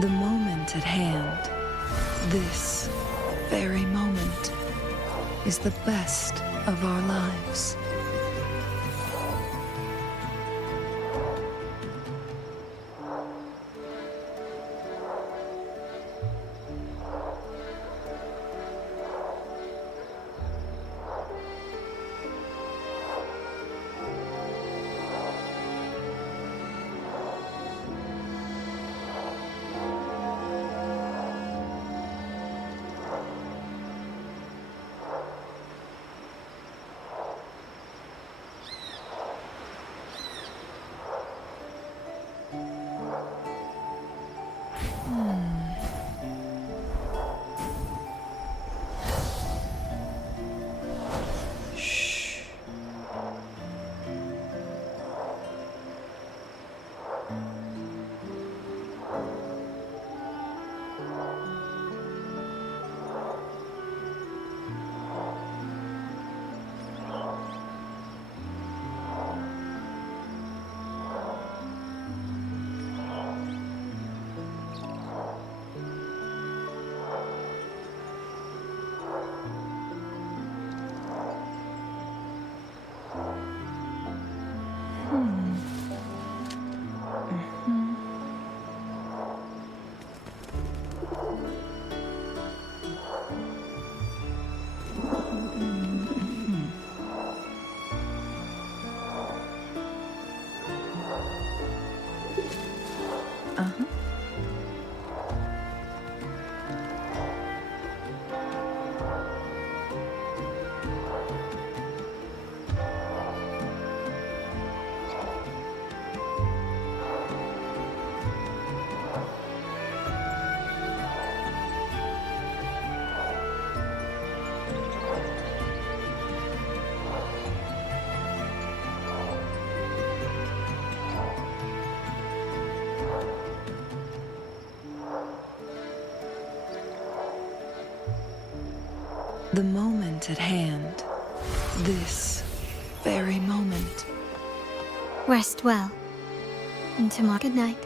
The moment at hand, this very moment, is the best of our lives. The moment at hand. This very moment. Rest well. And tomorrow, good night.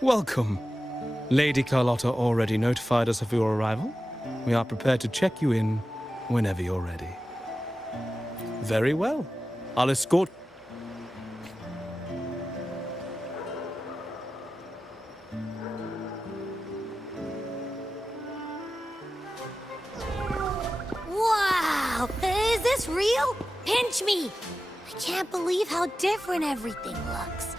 Welcome. Lady Carlotta already notified us of your arrival. We are prepared to check you in whenever you're ready. Very well. I'll escort... Wow! Is this real? Pinch me! I can't believe how different everything looks.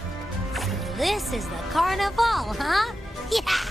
So this is the carnival, huh? Yeah!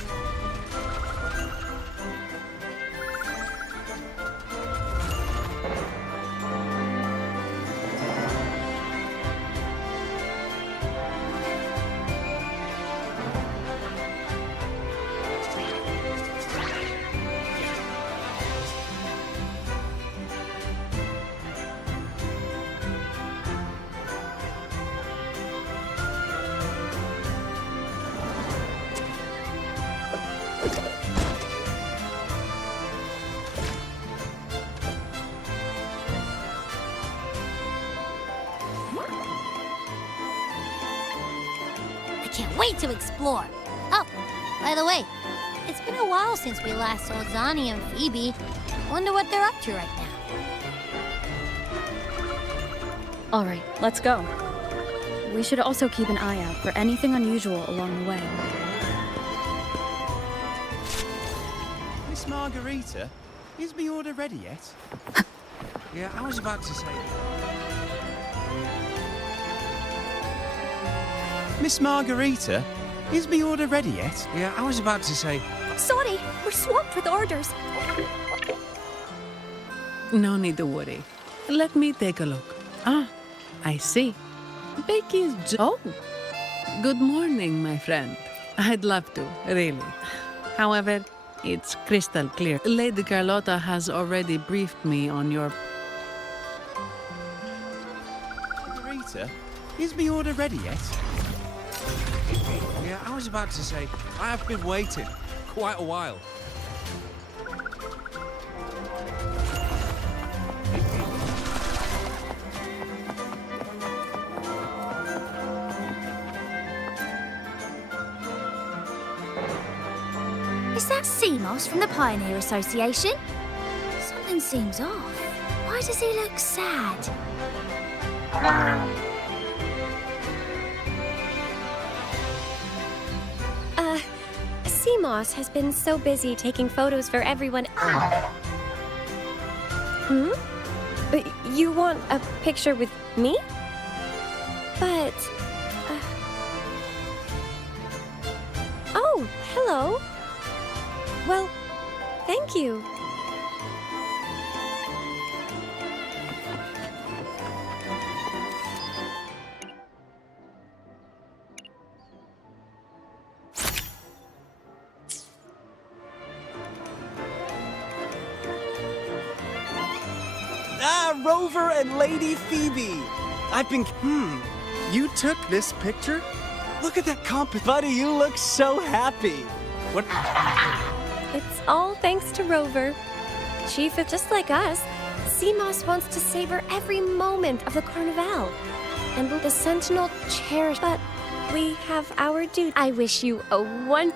Can't wait to explore. Oh, by the way, it's been a while since we last saw Zani and Phoebe. Wonder what they're up to right now. All right, let's go. We should also keep an eye out for anything unusual along the way. Miss Margarita, is my order ready yet? Yeah, I was about to say... Miss Margarita, is my order ready yet? Yeah, I was about to say... Sorry, we're swamped with orders. No need to worry. Let me take a look. Ah, I see. Becky is... Oh! Good morning, my friend. I'd love to, really. However, it's crystal clear. Lady Carlotta has already briefed me on your... Margarita, is my order ready yet? Yeah, I was about to say, I have been waiting quite a while. Is that Seamoss from the Pioneer Association? Something seems off. Why does he look sad? Seamoss has been so busy taking photos for everyone. Hmm? You want a picture with me? But... Oh, hello. Well, thank you. Rover and Lady Phoebe. I've been... You took this picture? Look at that compass. Buddy, you look so happy. What? It's all thanks to Rover. Chief is just like us. Seamoss wants to savor every moment of the Carnival. And the Sentinel cherish... But we have our duty. I wish you a one...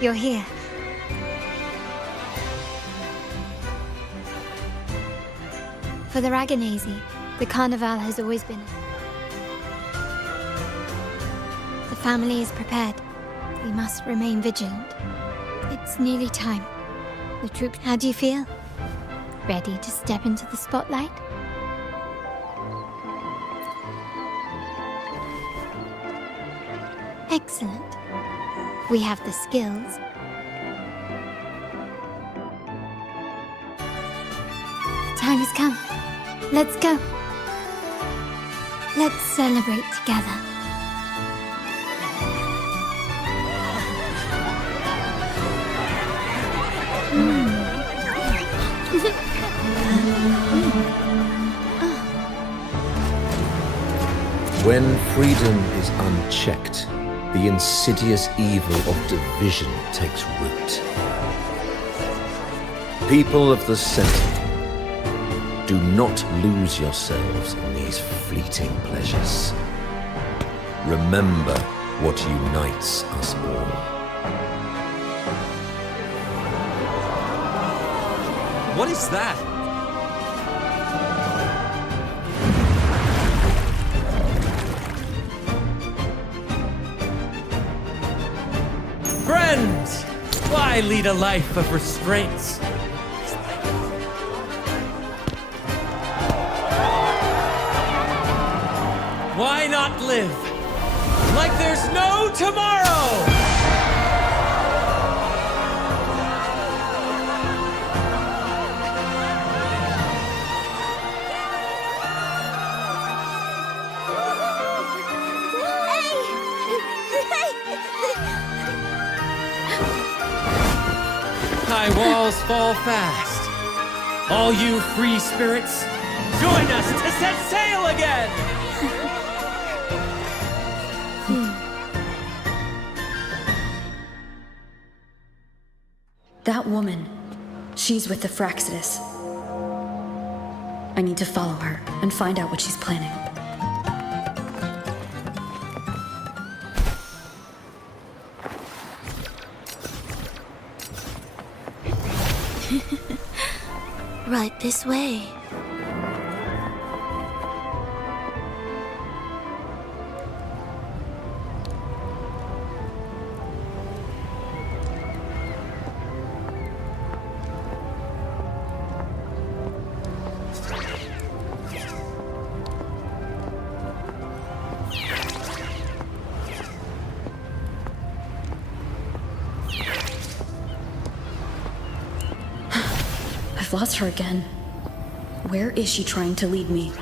You're here. For the Raganese, the Carnival has always been. The family is prepared. We must remain vigilant. It's nearly time. The troops, how do you feel? Ready to step into the spotlight? Excellent. We have the skills. The time has come. Let's go. Let's celebrate together. When freedom is unchecked, the insidious evil of division takes root. People of the Center, do not lose yourselves in these fleeting pleasures. Remember what unites us all. What is that? Friends! Why lead a life of restraints? Why not live like there's no tomorrow? High walls fall fast. All you free spirits, join us to set sail again! That woman, she's with the Fraxidus. I need to follow her and find out what she's planning. Right this way. I've lost her again. Where is she trying to lead me?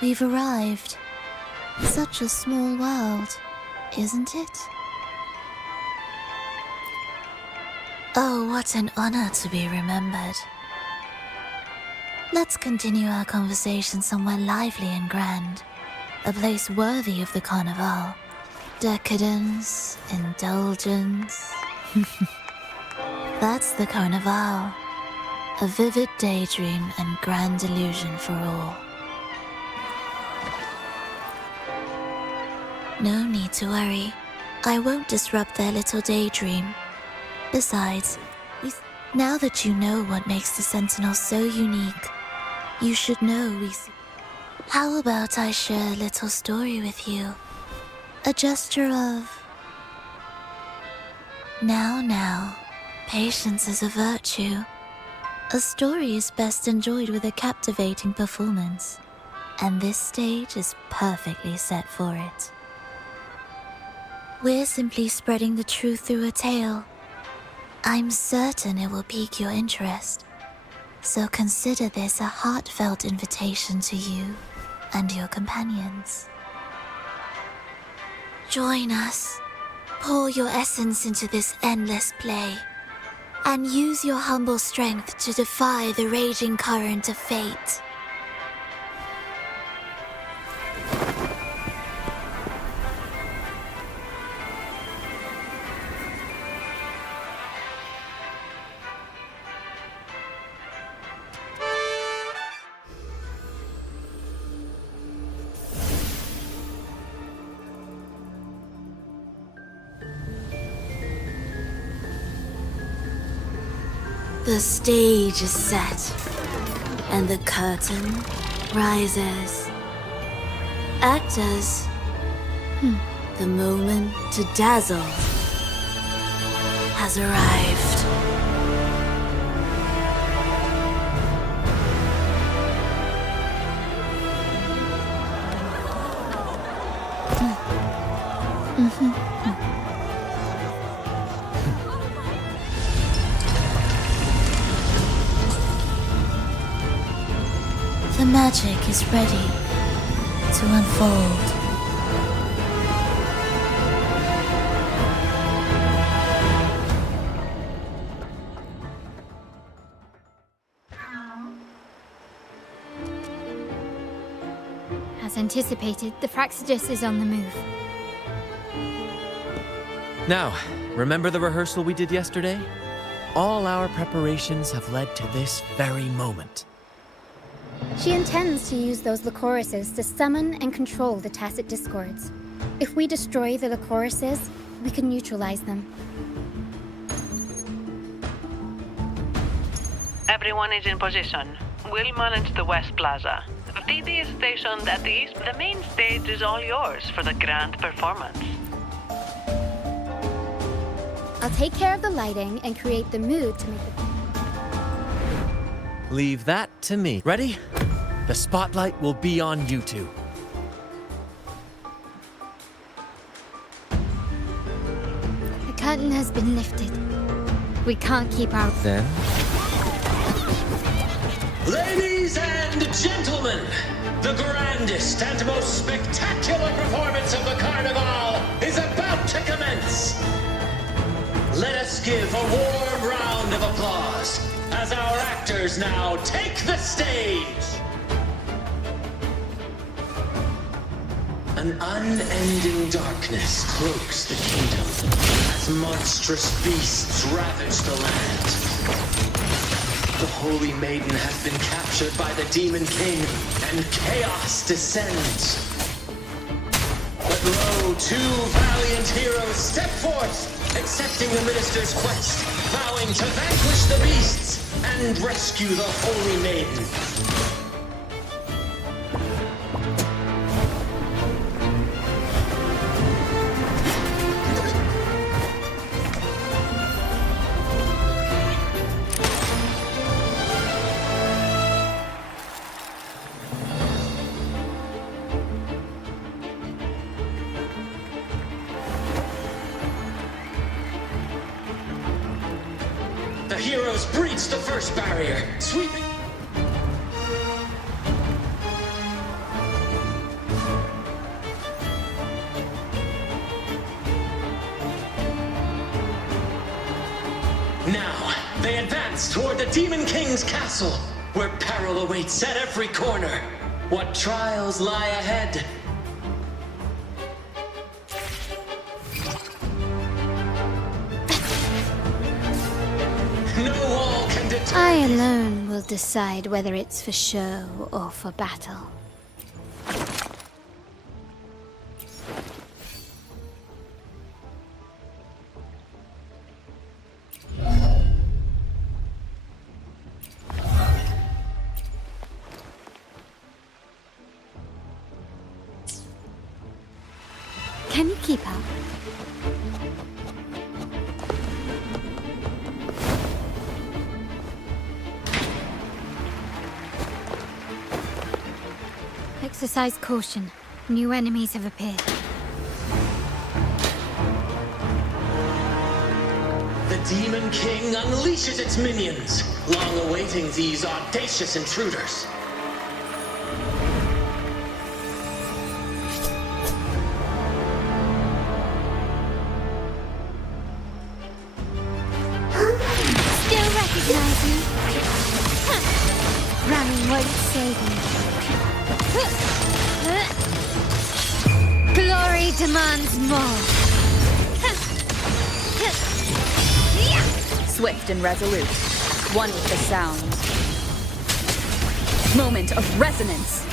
We've arrived. Such a small world, isn't it? Oh, what an honor to be remembered. Let's continue our conversation somewhere lively and grand. A place worthy of the Carnival. Decadence, indulgence. That's the Carnival. A vivid daydream and grand illusion for all. No need to worry. I won't disrupt their little daydream. Besides, now that you know what makes the Sentinel so unique, you should know How about I share a little story with you? A gesture of... Now, patience is a virtue. A story is best enjoyed with a captivating performance, and this stage is perfectly set for it. We're simply spreading the truth through a tale. I'm certain it will pique your interest, so consider this a heartfelt invitation to you and your companions. Join us, pour your essence into this endless play, and use your humble strength to defy the raging current of fate. The stage is set, and the curtain rises. Actors, the moment to dazzle has arrived. The magic is ready to unfold. As anticipated, the Praxidus is on the move. Now, remember the rehearsal we did yesterday? All our preparations have led to this very moment. She intends to use those Lycorises to summon and control the Tacit Discords. If we destroy the Lycorises, we can neutralize them. Everyone is in position. We'll manage the West Plaza. Phoebe is stationed at the East. The main stage is all yours for the grand performance. I'll take care of the lighting and create the mood to make the... Leave that to me. Ready? The spotlight will be on you two. The curtain has been lifted. We can't keep our... Then? Ladies and gentlemen, the grandest and most spectacular performance of the Carnival is about to commence. Let us give a warm round of applause as our actors now take the stage. An unending darkness cloaks the kingdom as monstrous beasts ravage the land. The Holy Maiden has been captured by the Demon King, and chaos descends. But lo, two valiant heroes step forth, accepting the minister's quest, vowing to vanquish the beasts and rescue the Holy Maiden. The heroes breach the first barrier, sweeping... Now, they advance toward the Demon King's castle, where peril awaits at every corner. What trials lie ahead? No wall can deter. I alone will decide whether it's for show or for battle. Can you keep up? Exercise caution. New enemies have appeared. The Demon King unleashes its minions, long awaiting these audacious intruders. Still recognize me? Running won't save me. Glory demands more. Swift and resolute, one with the sound. Moment of resonance.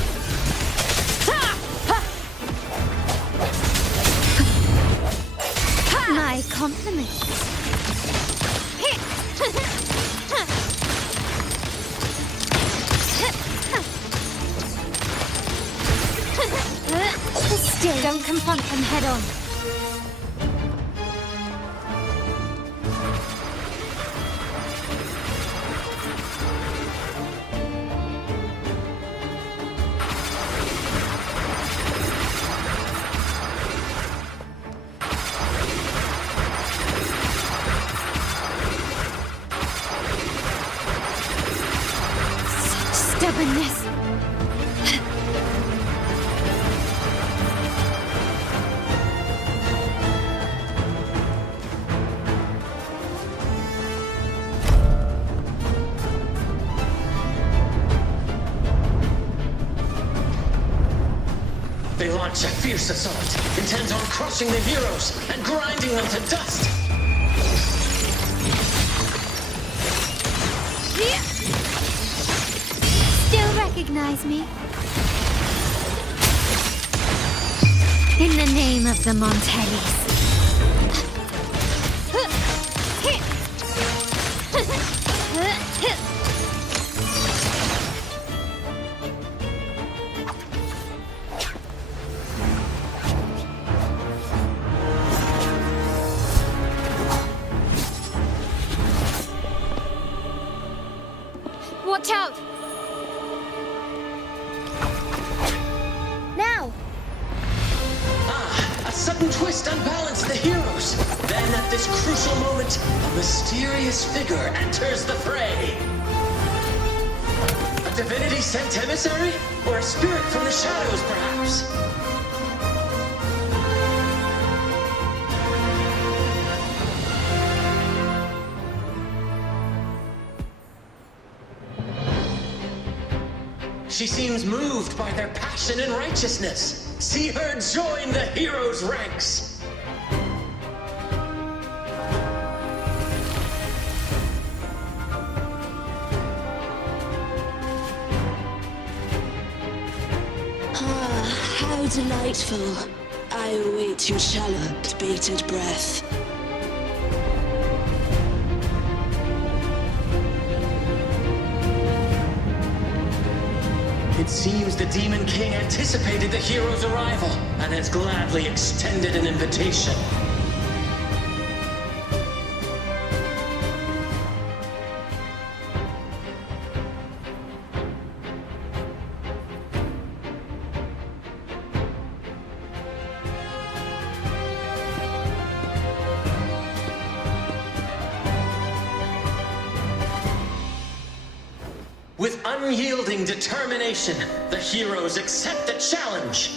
My compliments. Still, don't confront them head on. Such stubbornness. They launch a fierce assault, intent on crushing the heroes and grinding them to dust. Still recognize me? In the name of the Montellis. Watch out! Now! A sudden twist unbalanced the heroes. Then at this crucial moment, a mysterious figure enters the fray. A divinity sent emissary? Or a spirit from the shadows, perhaps? She seems moved by their passion and righteousness. See her join the heroes' ranks. Ah, how delightful. I await your shallow, bated breath. It seems the Demon King anticipated the hero's arrival and has gladly extended an invitation. With unyielding determination, the heroes accept the challenge.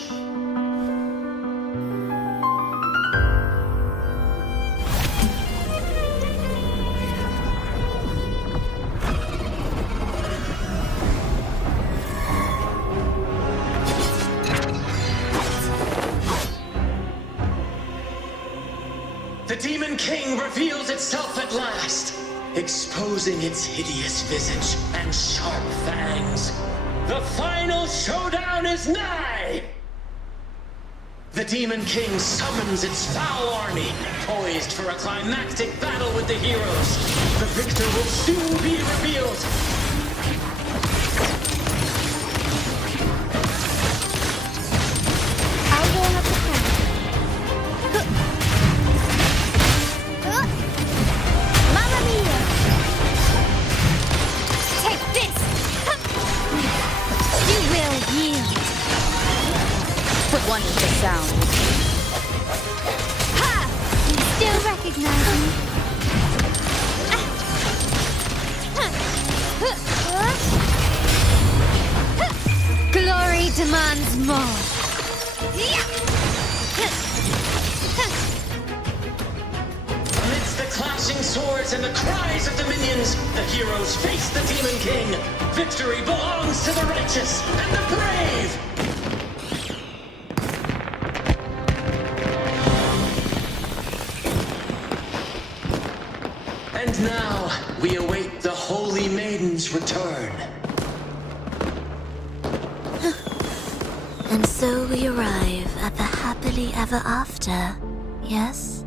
The Demon King reveals itself at last, exposing its hideous visage and sharp fangs. The final showdown is nigh! The Demon King summons its foul army, poised for a climactic battle with the heroes. The victor will soon be revealed. I'll warm up the camp. Mamma mia! Take this! You will yield. Put one with the sound. Ha! You still recognize me? Glory demands more. Amidst the clashing swords and the cries of the minions, the heroes face the Demon King. Victory belongs to the righteous and the brave! And now, we await the Holy Maiden's return. And so we arrive at the happily ever after, yes?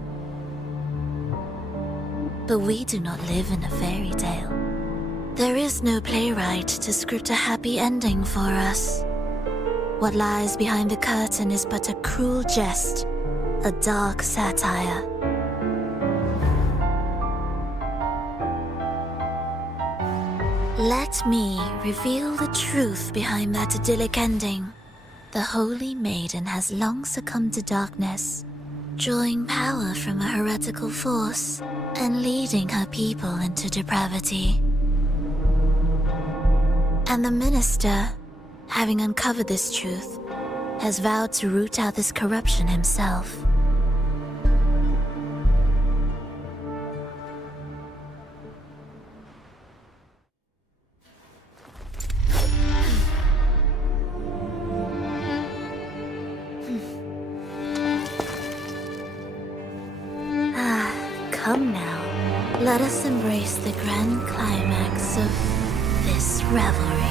But we do not live in a fairy tale. There is no playwright to script a happy ending for us. What lies behind the curtain is but a cruel jest, a dark satire. Let me reveal the truth behind that idyllic ending. The Holy Maiden has long succumbed to darkness, drawing power from a heretical force and leading her people into depravity. And the minister, having uncovered this truth, has vowed to root out this corruption himself. Come now, let us embrace the grand climax of this revelry.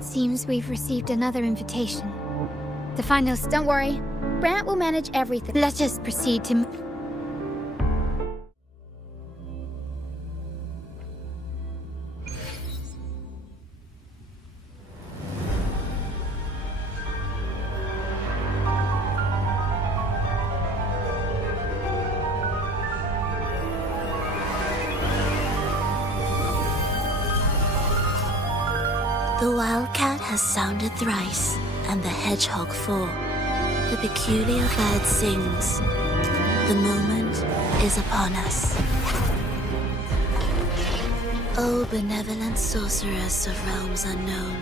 Seems we've received another invitation. The final... Don't worry. Brant will manage everything. Let's just proceed to... The wildcat has sounded thrice, and the hedgehog four. The peculiar bird sings. The moment is upon us. O benevolent sorceress of realms unknown,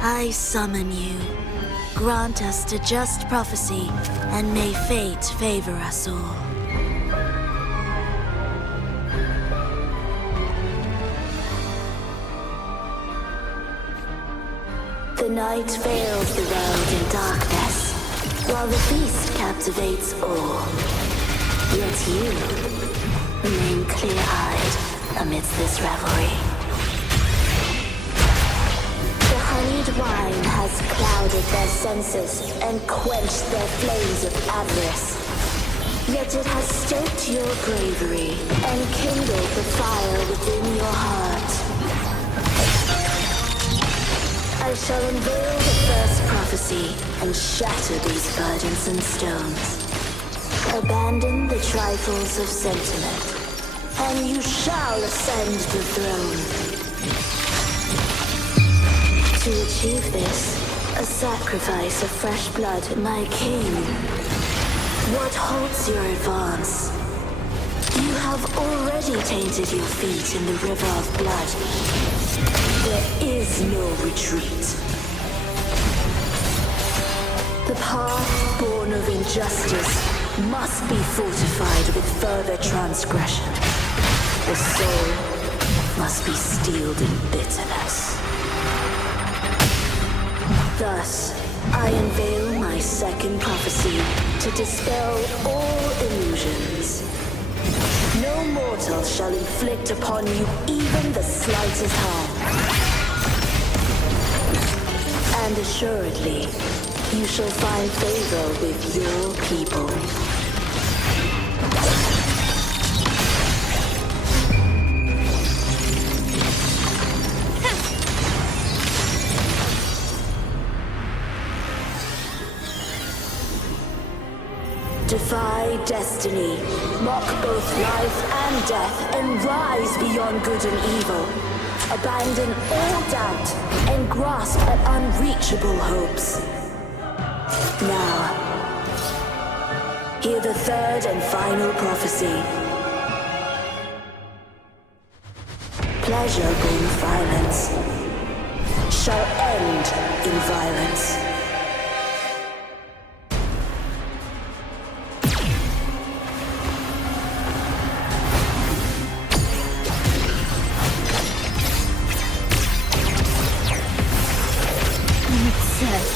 I summon you. Grant us to just prophecy, and may fate favor us all. The night veils the world in darkness, while the feast captivates all. Yet you remain clear-eyed amidst this revelry. The honeyed wine has clouded their senses and quenched their flames of avarice. Yet it has stoked your bravery and kindled the fire within your heart. I shall unveil the first prophecy and shatter these burdensome stones. Abandon the trifles of sentiment, and you shall ascend the throne. To achieve this, a sacrifice of fresh blood, my king. What halts your advance? You have already tainted your feet in the river of blood. There is no retreat. The path born of injustice must be fortified with further transgression. The soul must be steeled in bitterness. Thus, I unveil my second prophecy to dispel all illusions. No mortal shall inflict upon you even the slightest harm. And assuredly, you shall find favor with your people. Defy destiny, mock both life and death, and rise beyond good and evil. Abandon all doubt and grasp at unreachable hopes. Now, hear the third and final prophecy. Pleasure born of violence shall end in violence.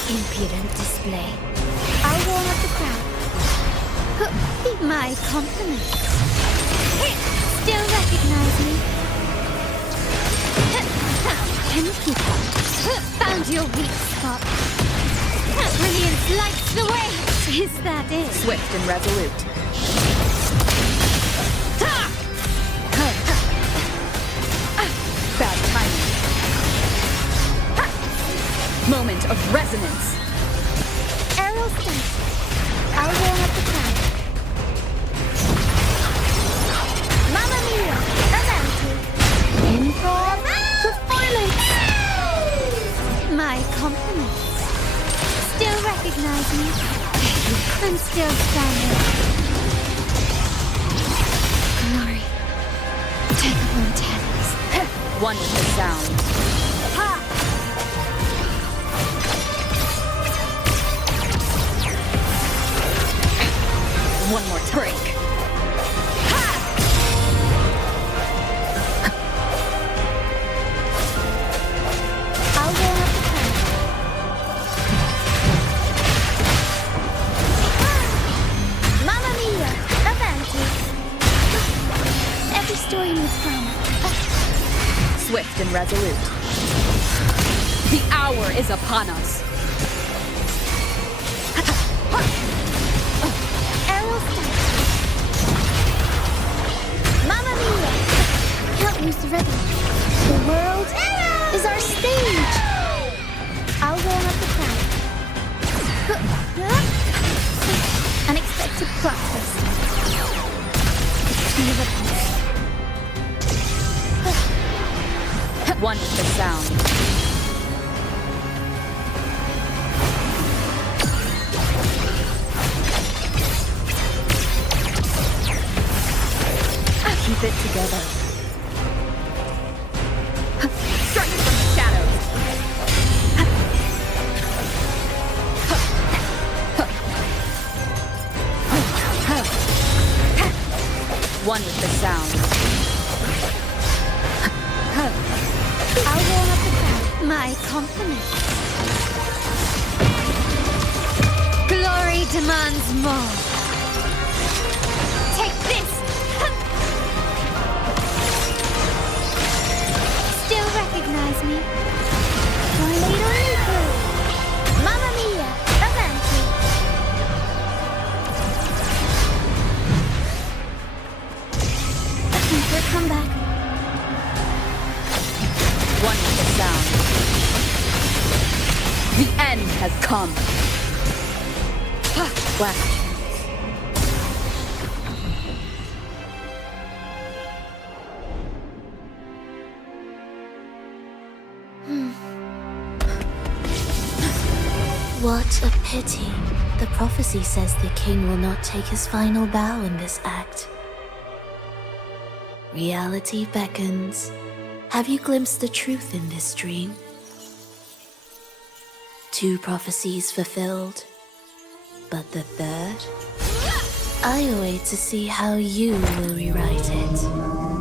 Impudent display. I'll warm up the crowd. My compliments. Still recognize me? Can you keep up? Found your weak spot. That brilliance lights the way. Is that it? Swift and resolute. Bad timing. Moment of resonance. Aerial stance. I'll warm up the crowd. Mamma mia! Avanti! Improv performance! My compliments. Still recognize me? I'm still standing. Glory. Take the brutality. One with the sound. Ha! One more break. I'll warm up the crowd. Mamma mia! Avanti! Every story needs drama. Swift and resolute. The hour is upon us. Lose the rhythm. The world is our stage. I'll warm up the crowd. Unexpected plot twist. One with the sound. Keep it together. One with the sound. I'll warm up the crowd. My compliments. Glory demands more. Take this! Still recognize me? Tornado Nico! Mamma mia! Avanti! We'll come back. One with the sound. The end has come. Last chance. What a pity. The prophecy says the king will not take his final bow in this act. Reality beckons. Have you glimpsed the truth in this dream? 2 prophecies fulfilled, but the third? I await to see how you will rewrite it.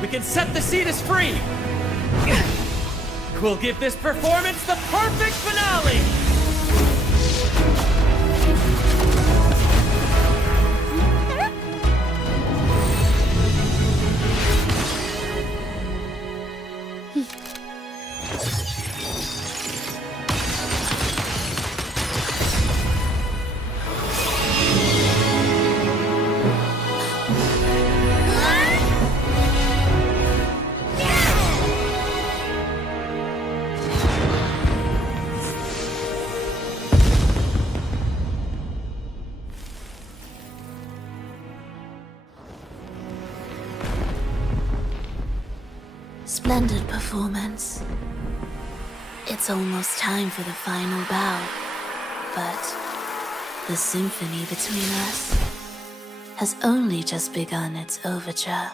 We can set the Cetus free! We'll give this performance the perfect finale! Splendid performance. It's almost time for the final bow, but the symphony between us has only just begun its overture.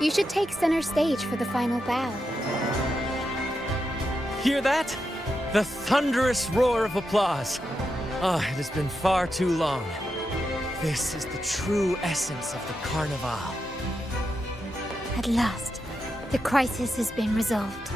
You should take center stage for the final bow. Hear that? The thunderous roar of applause. Ah, it has been far too long. This is the true essence of the Carnival. At last, the crisis has been resolved.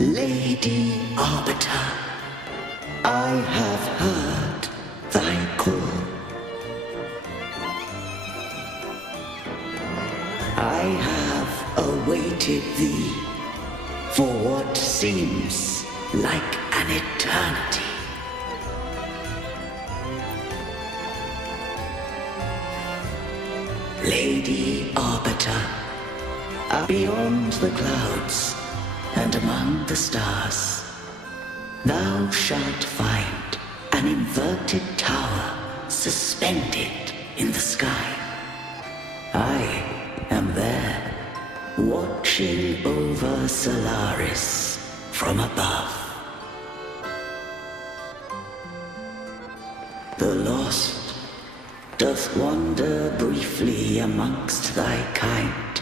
Lady Arbiter, I have heard thy call. I have awaited thee for what seems like an eternity. Lady Arbiter, beyond the clouds and among the stars, thou shalt find an inverted tower suspended in the sky. I am there, watching over Solaris from above. doth wander briefly amongst thy kind.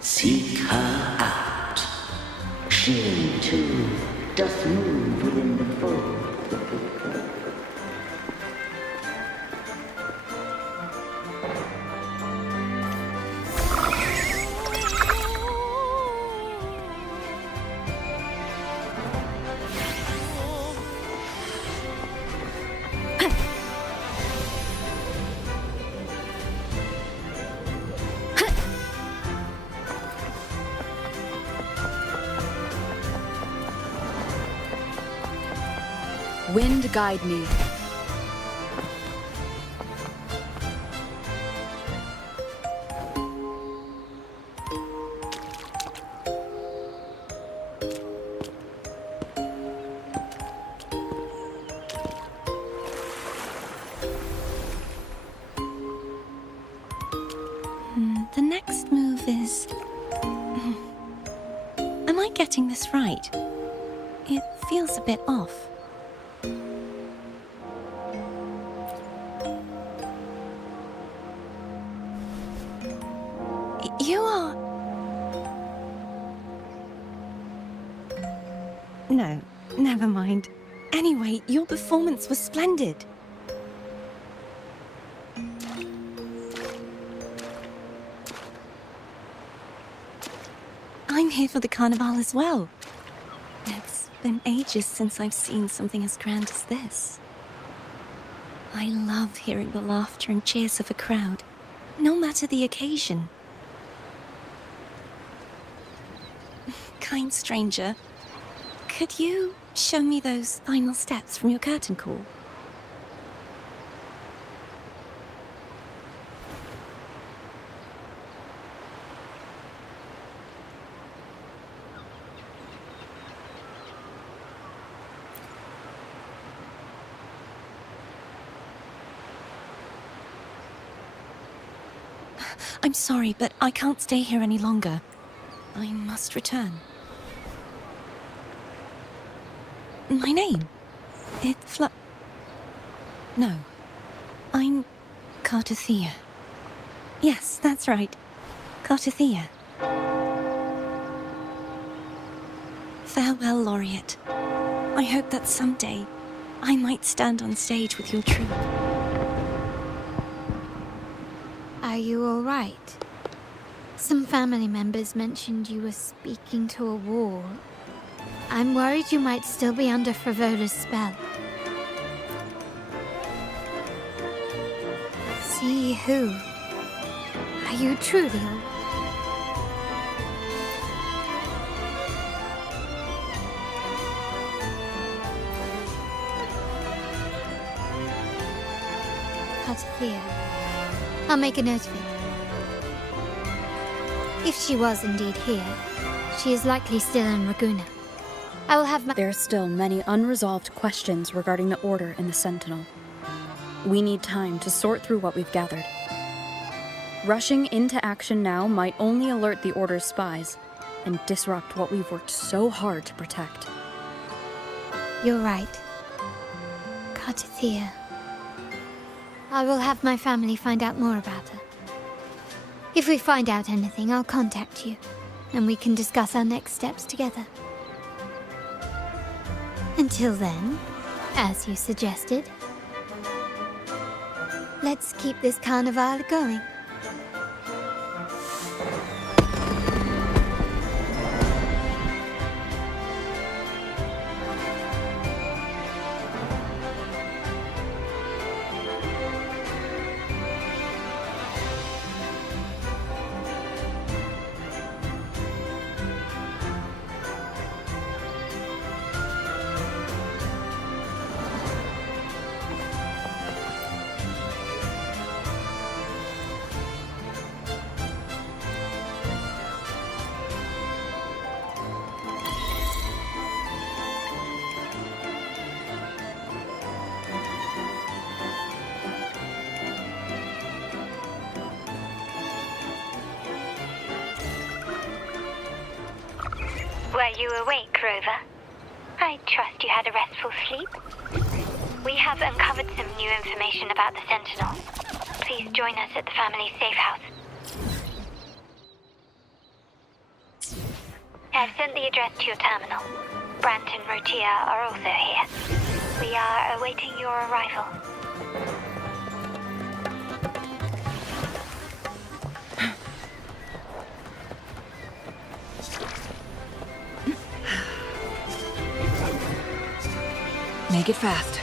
Seek her out. She, too, doth move within the fold. Wind guide me. The next move is... Am I getting this right? It feels a bit off. You are... No, never mind. Anyway, your performance was splendid. I'm here for the carnival as well. It's been ages since I've seen something as grand as this. I love hearing the laughter and cheers of a crowd, no matter the occasion. Kind stranger, could you show me those final steps from your curtain call? I'm sorry, but I can't stay here any longer. I must return. My name? No. I'm Cartothea. Yes, that's right. Cartothea. Farewell, Laureate. I hope that someday I might stand on stage with your troupe. Are you all right? Some family members mentioned you were speaking to a wall. I'm worried you might still be under Frivola's spell. See who? Are you truly ill? Cartothea. I'll make a note of it. If she was indeed here, she is likely still in Raguna. I will have my... There are still many unresolved questions regarding the Order and the Sentinel. We need time to sort through what we've gathered. Rushing into action now might only alert the Order's spies and disrupt what we've worked so hard to protect. You're right. Cartothea. I will have my family find out more about her. If we find out anything, I'll contact you, and we can discuss our next steps together. Until then, as you suggested, let's keep this carnival going. Were you awake, Rover? I trust you had a restful sleep. We have uncovered some new information about the Sentinels. Please join us at the family's safe house. I've sent the address to your terminal. Brant and Rotia are also here. We are awaiting your arrival. Make it fast.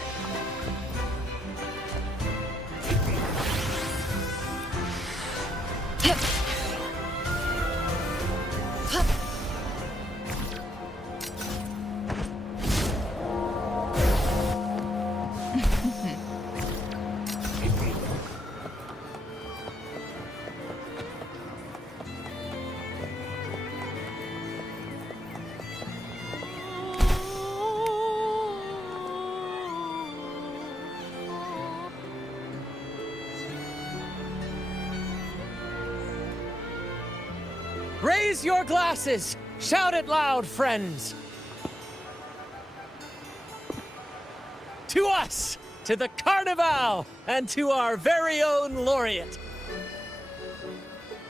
Raise your glasses! Shout it loud, friends! To us! To the Carnival! And to our very own laureate!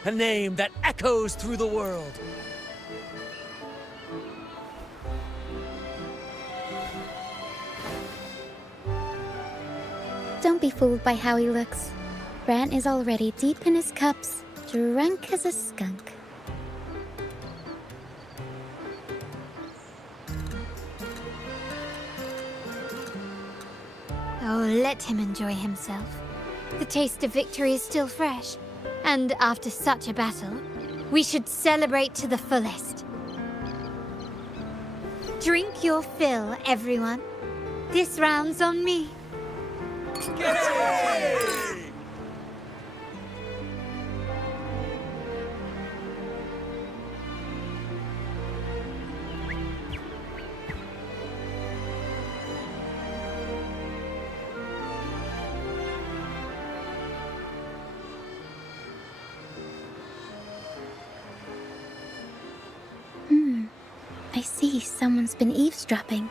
A name that echoes through the world. Don't be fooled by how he looks. Brant is already deep in his cups, drunk as a skunk. Oh, let him enjoy himself. The taste of victory is still fresh. And after such a battle, we should celebrate to the fullest. Drink your fill, everyone. This round's on me. I see someone's been eavesdropping.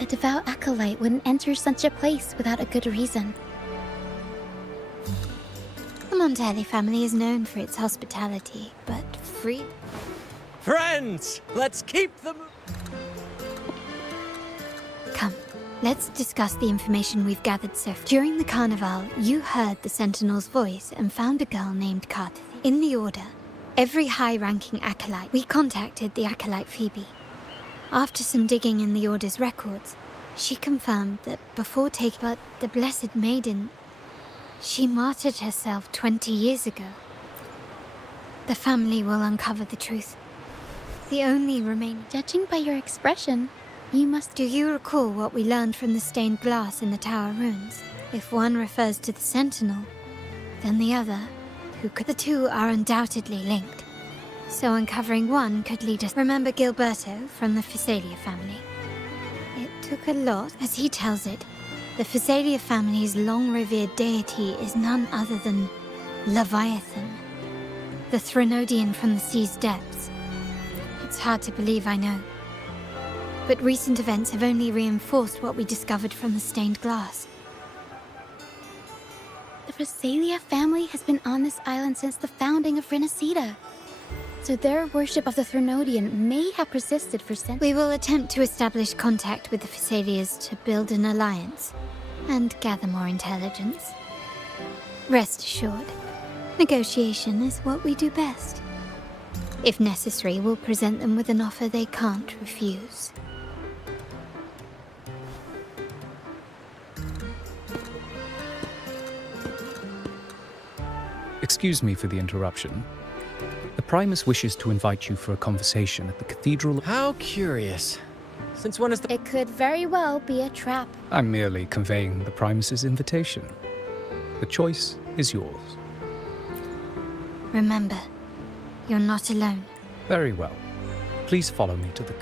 A devout acolyte wouldn't enter such a place without a good reason. The Montelli family is known for its hospitality, but free. Friends, let's keep them. Come, let's discuss the information we've gathered so far. During the Carnival, you heard the Sentinel's voice and found a girl named Carthy. In the Order, every high-ranking acolyte, we contacted the acolyte Phoebe. After some digging in the Order's records, she confirmed that before taking but the Blessed Maiden, she martyred herself 20 years ago. The family will uncover the truth. The only remaining... Judging by your expression, you must... Do you recall what we learned from the stained glass in the tower ruins? If one refers to the Sentinel, then the other, who could... The two are undoubtedly linked. So uncovering one could lead us... Remember Gilberto from the Phasalia family? It took a lot. As he tells it, the Phasalia family's long-revered deity is none other than Leviathan, the Threnodian from the sea's depths. It's hard to believe, I know. But recent events have only reinforced what we discovered from the stained glass. The Phasalia family has been on this island since the founding of Rinascita. So their worship of the Threnodian may have persisted for centuries. We will attempt to establish contact with the Phasalias to build an alliance and gather more intelligence. Rest assured, negotiation is what we do best. If necessary, we'll present them with an offer they can't refuse. Excuse me for the interruption. The Primus wishes to invite you for a conversation at the Cathedral. How curious. Since when is the... It could very well be a trap. I'm merely conveying the Primus's invitation. The choice is yours. Remember, you're not alone. Very well. Please follow me to the...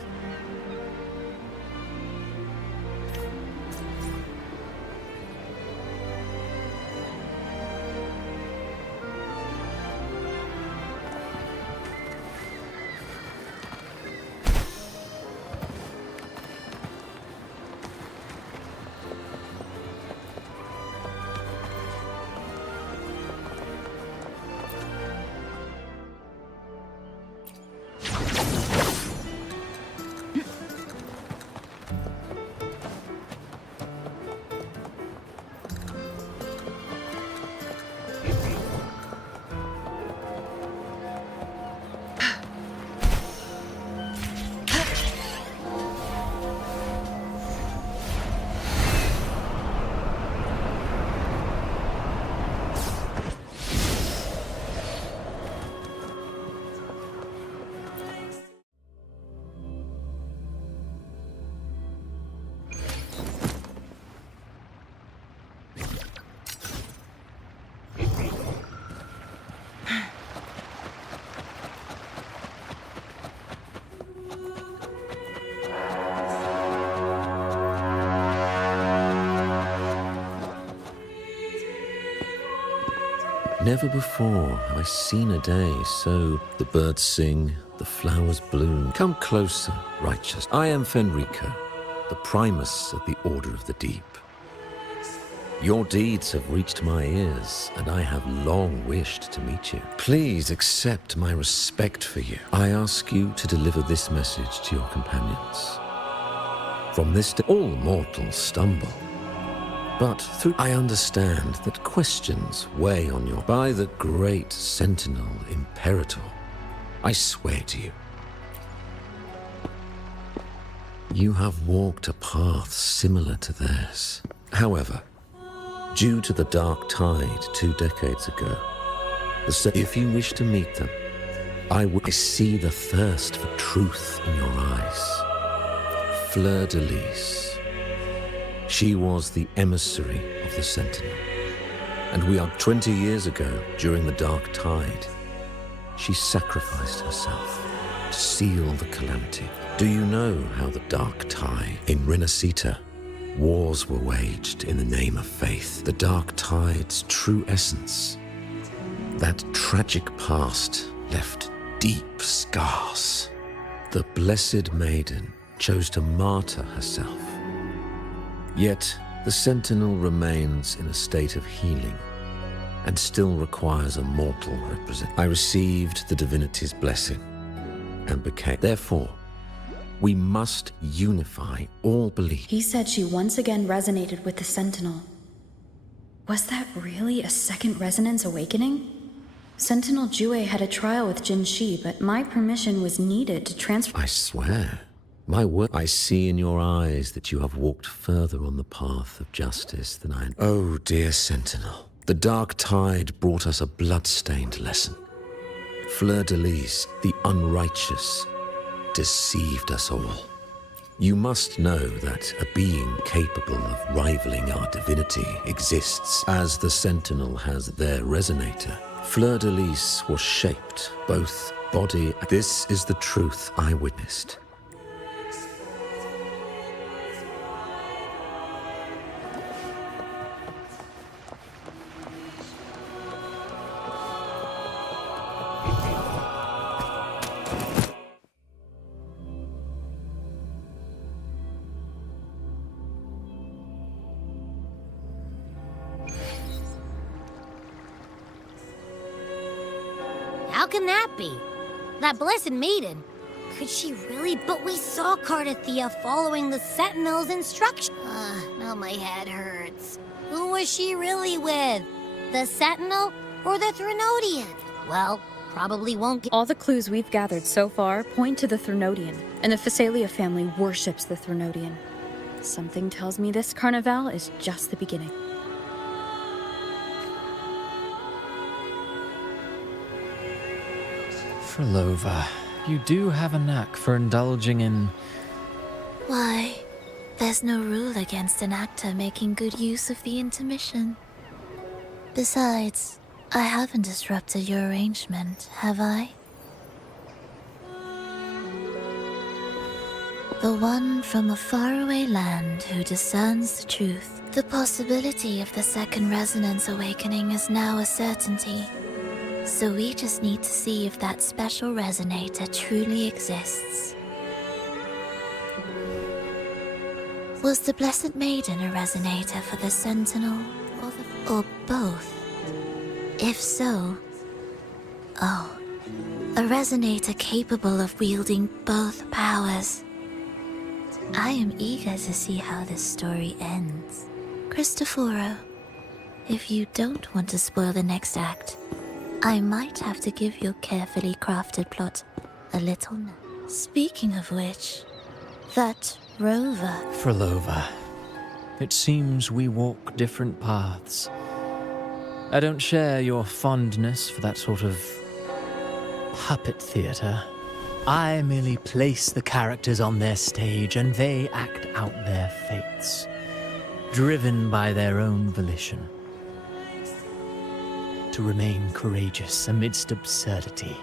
Never before have I seen a day so the birds sing, the flowers bloom. Come closer, righteous. I am Fenrico, the primus of the Order of the Deep. Your deeds have reached my ears, and I have long wished to meet you. Please accept my respect for you. I ask you to deliver this message to your companions. From this day, all mortals stumble. But I understand that questions weigh on your... By the great Sentinel Imperator, I swear to you, you have walked a path similar to theirs. However, due to the Dark Tide 2 decades ago, if you wish to meet them, I see the thirst for truth in your eyes. Fleur de Lis. She was the emissary of the Sentinel. And we are 20 years ago, during the Dark Tide, she sacrificed herself to seal the calamity. Do you know how the Dark Tide in Rinascita? Wars were waged in the name of faith. The Dark Tide's true essence. That tragic past left deep scars. The Blessed Maiden chose to martyr herself. Yet, the Sentinel remains in a state of healing and still requires a mortal representative. I received the divinity's blessing and became... Therefore, we must unify all beliefs. He said she once again resonated with the Sentinel. Was that really a second resonance awakening? Sentinel Jue had a trial with Jin Shi, but my permission was needed to transfer... I swear. My word, I see in your eyes that you have walked further on the path of justice than I... Oh, dear Sentinel. The Dark Tide brought us a blood-stained lesson. Fleur de Lis, the unrighteous, deceived us all. You must know that a being capable of rivaling our divinity exists, as the Sentinel has their resonator. Fleur de Lis was shaped, both body... This is the truth I witnessed. How can that be? That Blessed Maiden. Could she really? But we saw Cardathea following the Sentinel's instruction. Now my head hurts. Who was she really with? The Sentinel or the Threnodian? Well, probably won't get... All the clues we've gathered so far point to the Threnodian, and the Phasalia family worships the Threnodian. Something tells me this carnival is just the beginning. Frolova, you do have a knack for indulging in... Why, there's no rule against an actor making good use of the intermission. Besides, I haven't disrupted your arrangement, have I? The one from a faraway land who discerns the truth. The possibility of the second resonance awakening is now a certainty. So we just need to see if that special resonator truly exists. Was the Blessed Maiden a resonator for the Sentinel, or both? If so... Oh, a resonator capable of wielding both powers. I am eager to see how this story ends. Cristoforo, if you don't want to spoil the next act, I might have to give your carefully crafted plot a little nap. Speaking of which, that rover... Frolova, it seems we walk different paths. I don't share your fondness for that sort of puppet theater. I merely place the characters on their stage and they act out their fates, driven by their own volition. To remain courageous amidst absurdity.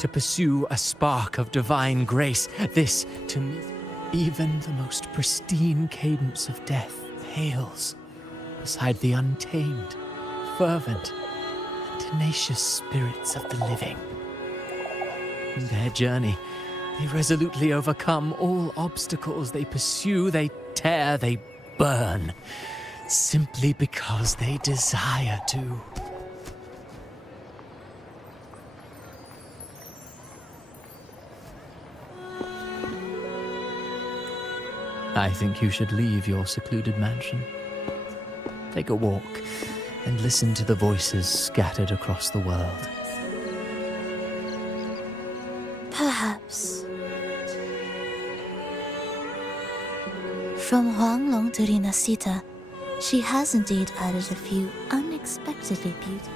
To pursue a spark of divine grace. This, to me, even the most pristine cadence of death pales beside the untamed, fervent, tenacious spirits of the living. In their journey, they resolutely overcome all obstacles. They pursue, they tear, they burn, simply because they desire to. I think you should leave your secluded mansion. Take a walk and listen to the voices scattered across the world. Perhaps. From Huanglong to Rinascita, she has indeed added a few unexpectedly beautiful.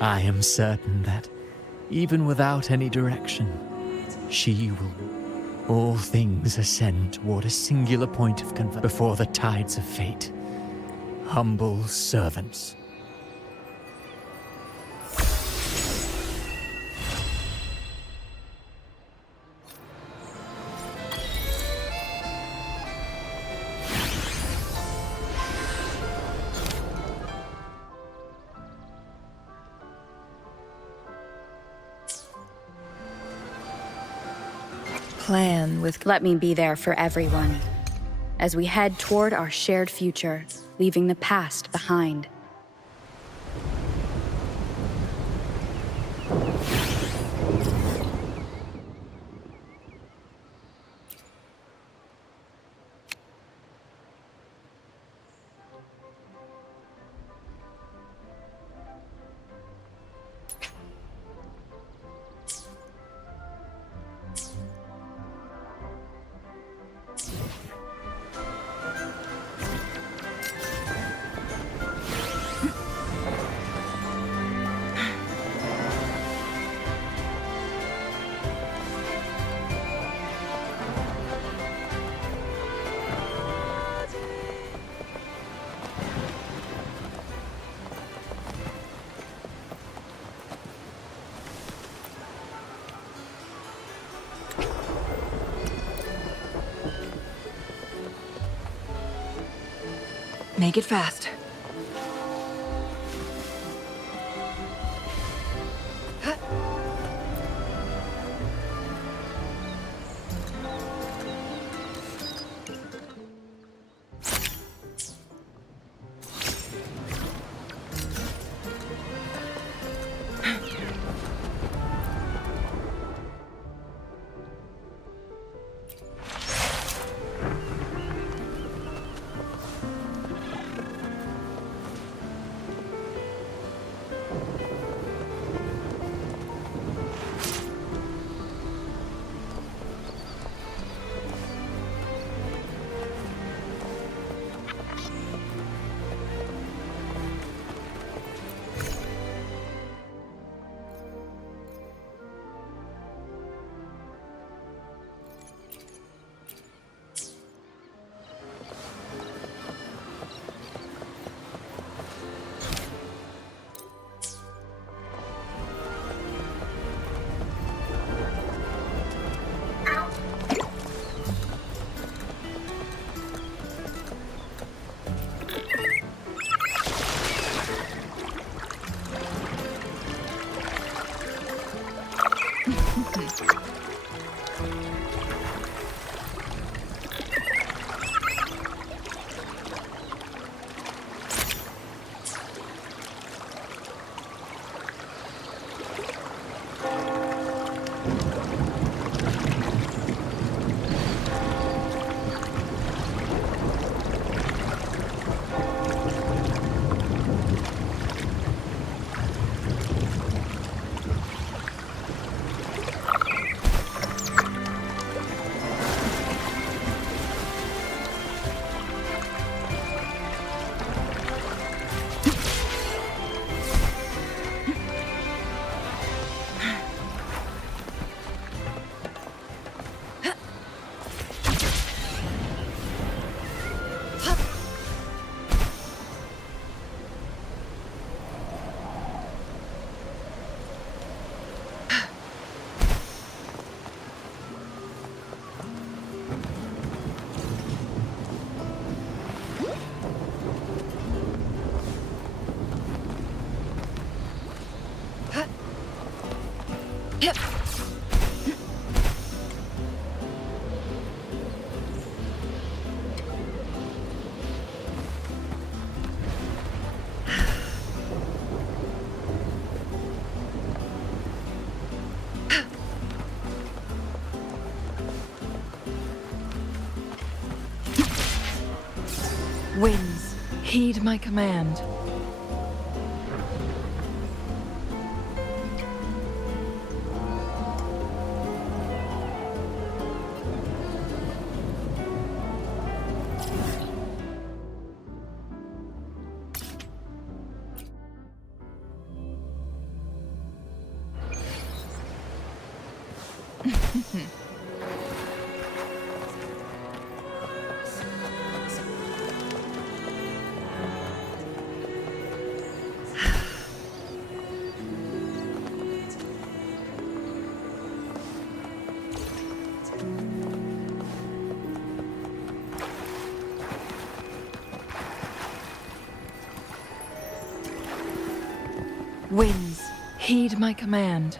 I am certain that, even without any direction, she will. All things ascend toward a singular point of convergence before the tides of fate. Humble servants. Plan with. Let me be there for everyone as we head toward our shared future, leaving the past behind. Make it fast. Winds, heed my command. Winds, heed my command.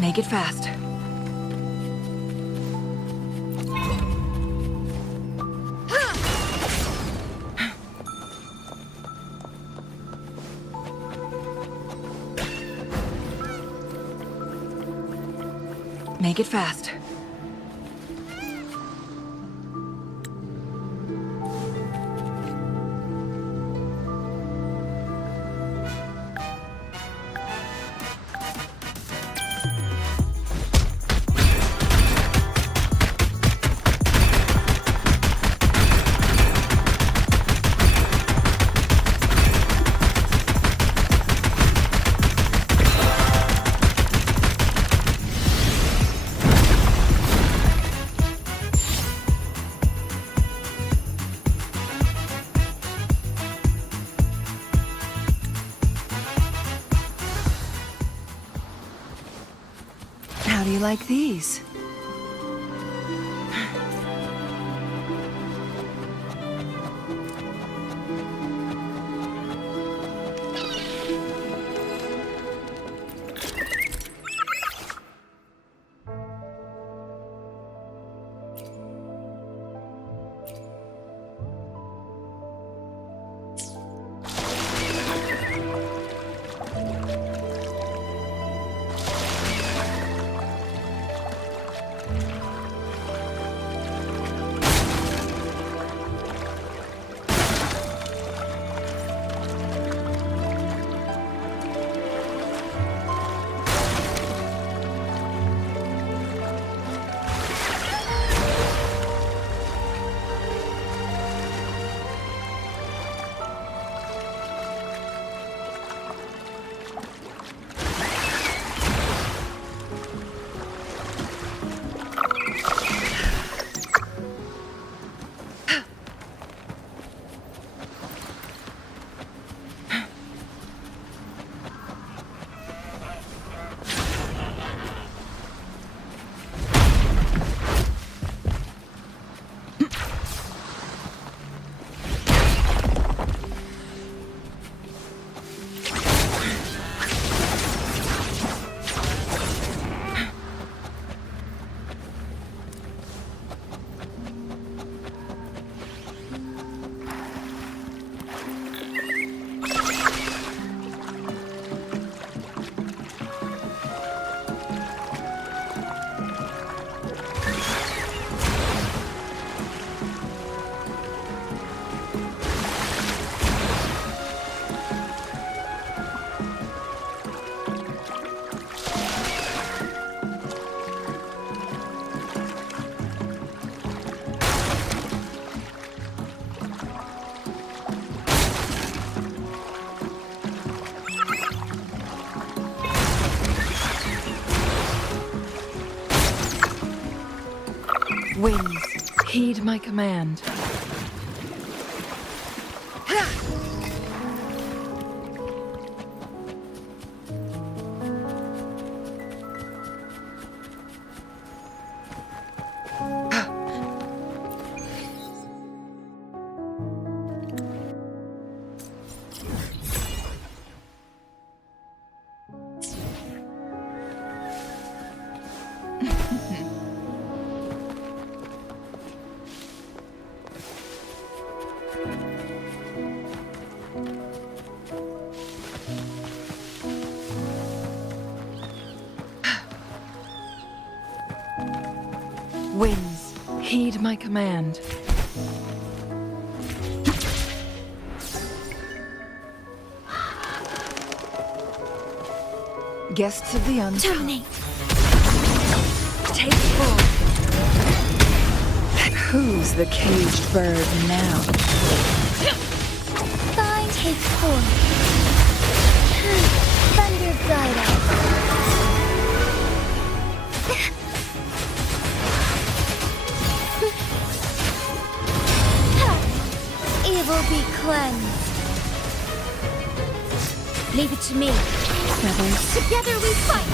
Make it fast. Make it fast. How do you like these? Winds, heed my command. Winds, heed my command. Guests of the uncome. Terminate. Take full. Who's the caged bird now? Fine, take form. Thunder guide us. Evil be cleansed. Leave it to me. Brothers. Together we fight.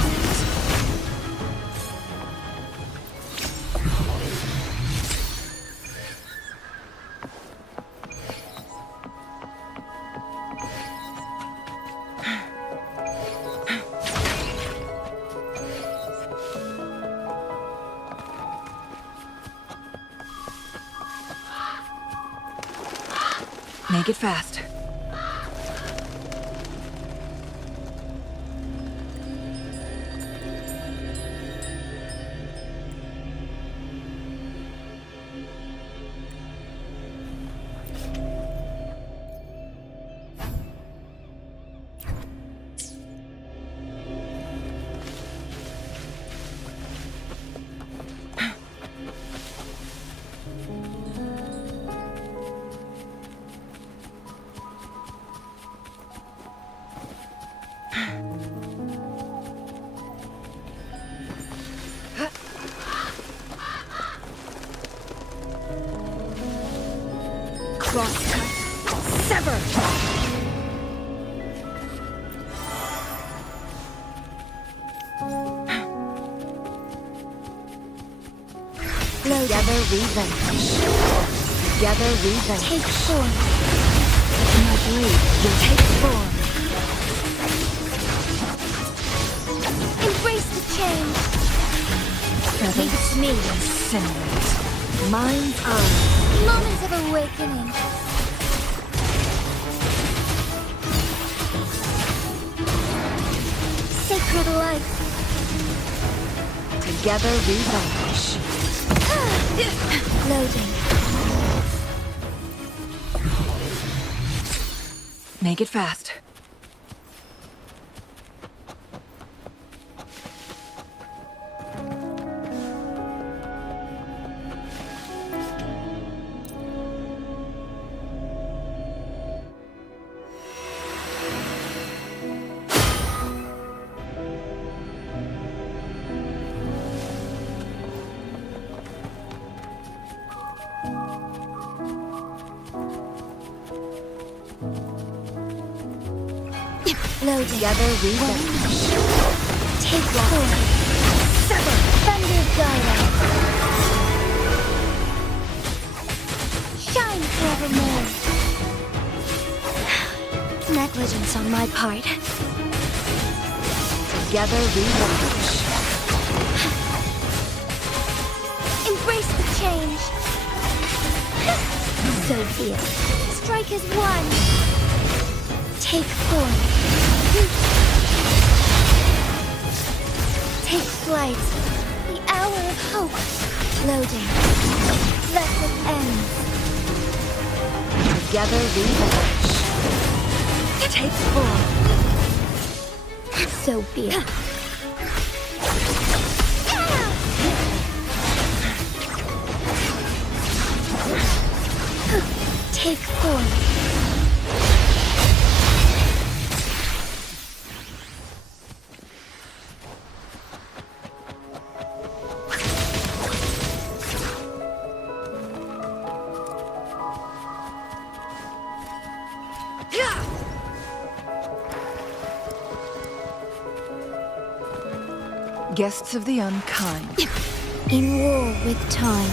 Make it fast. Together we vanquish. Together we vanquish. Take form. My blade will take form. Embrace the change. Leave it to me. Incinerate. Mind's eye. Moments of awakening. Sacred light. Together we vanquish. Loading. Make it fast. Loading. Together we vanquish. Take form. Sever. Thunder Gyro. Shine forevermore. Negligence on my part. Together we vanquish. Embrace the change. So be it. Strike as one. Take form. Take flight. The hour of hope. Loading. Let it end. Together we vanquish. Take form. So be it. Take form. Guests of the unkind. In war with time.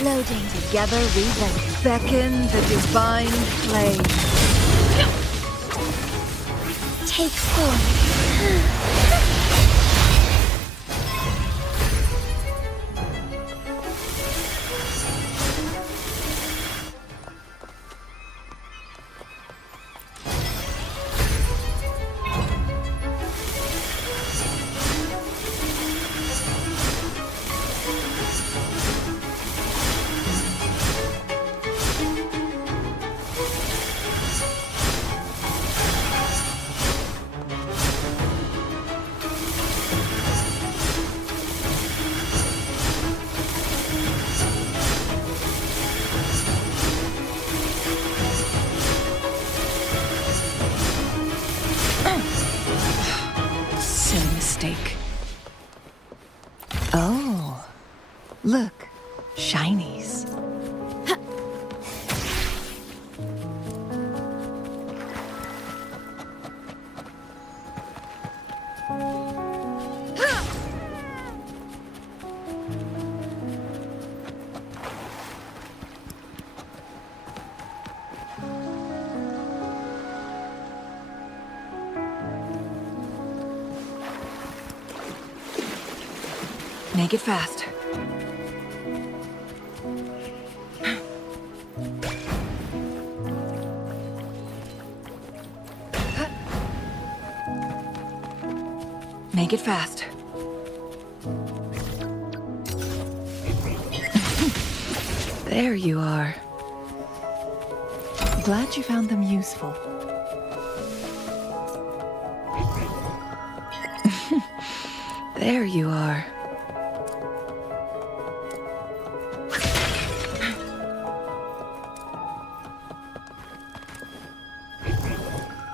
Loading. Together we vanquish. Beckon the divine flame. Take form. Oh, look, shinies. Make it fast. Make it fast. There you are. Glad you found them useful. There you are.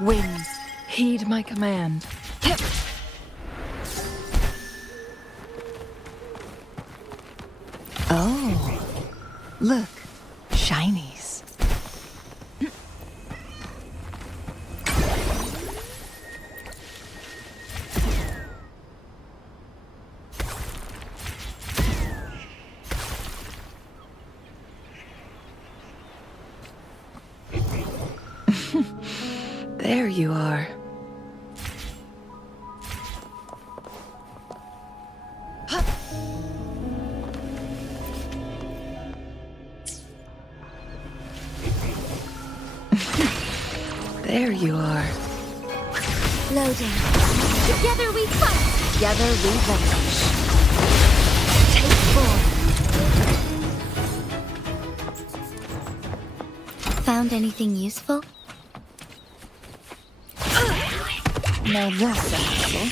Winds, heed my command. Oh, look, shinies. There you are. There you are. Loading. Together we fight. Together we vanish. Take 4. Found anything useful? Now that's a hassle.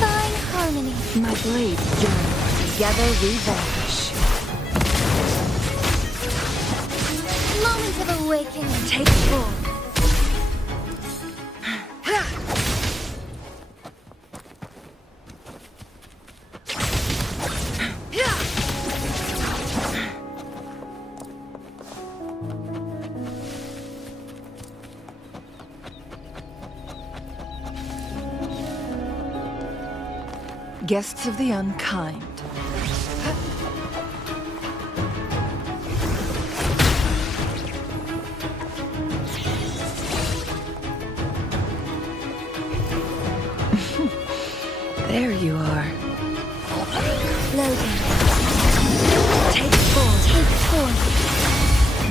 Fine harmony. My blade yearns. Together we vanish. Moment of awakening. Take 4. Guests of the unkind. There you are. Loading. Take 4. Take 4.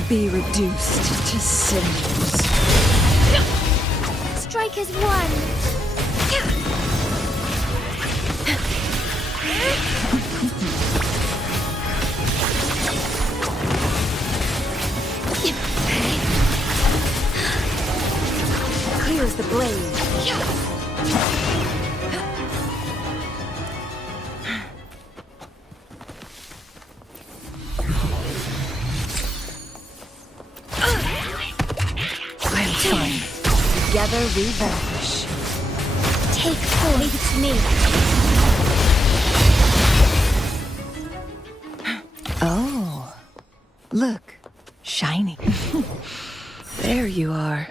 Be reduced to cinders. Strike as one. Clear as the blade. I'm fine. Together we vanish. Take 4. Leave it to me. Oh, look, shiny. There you are.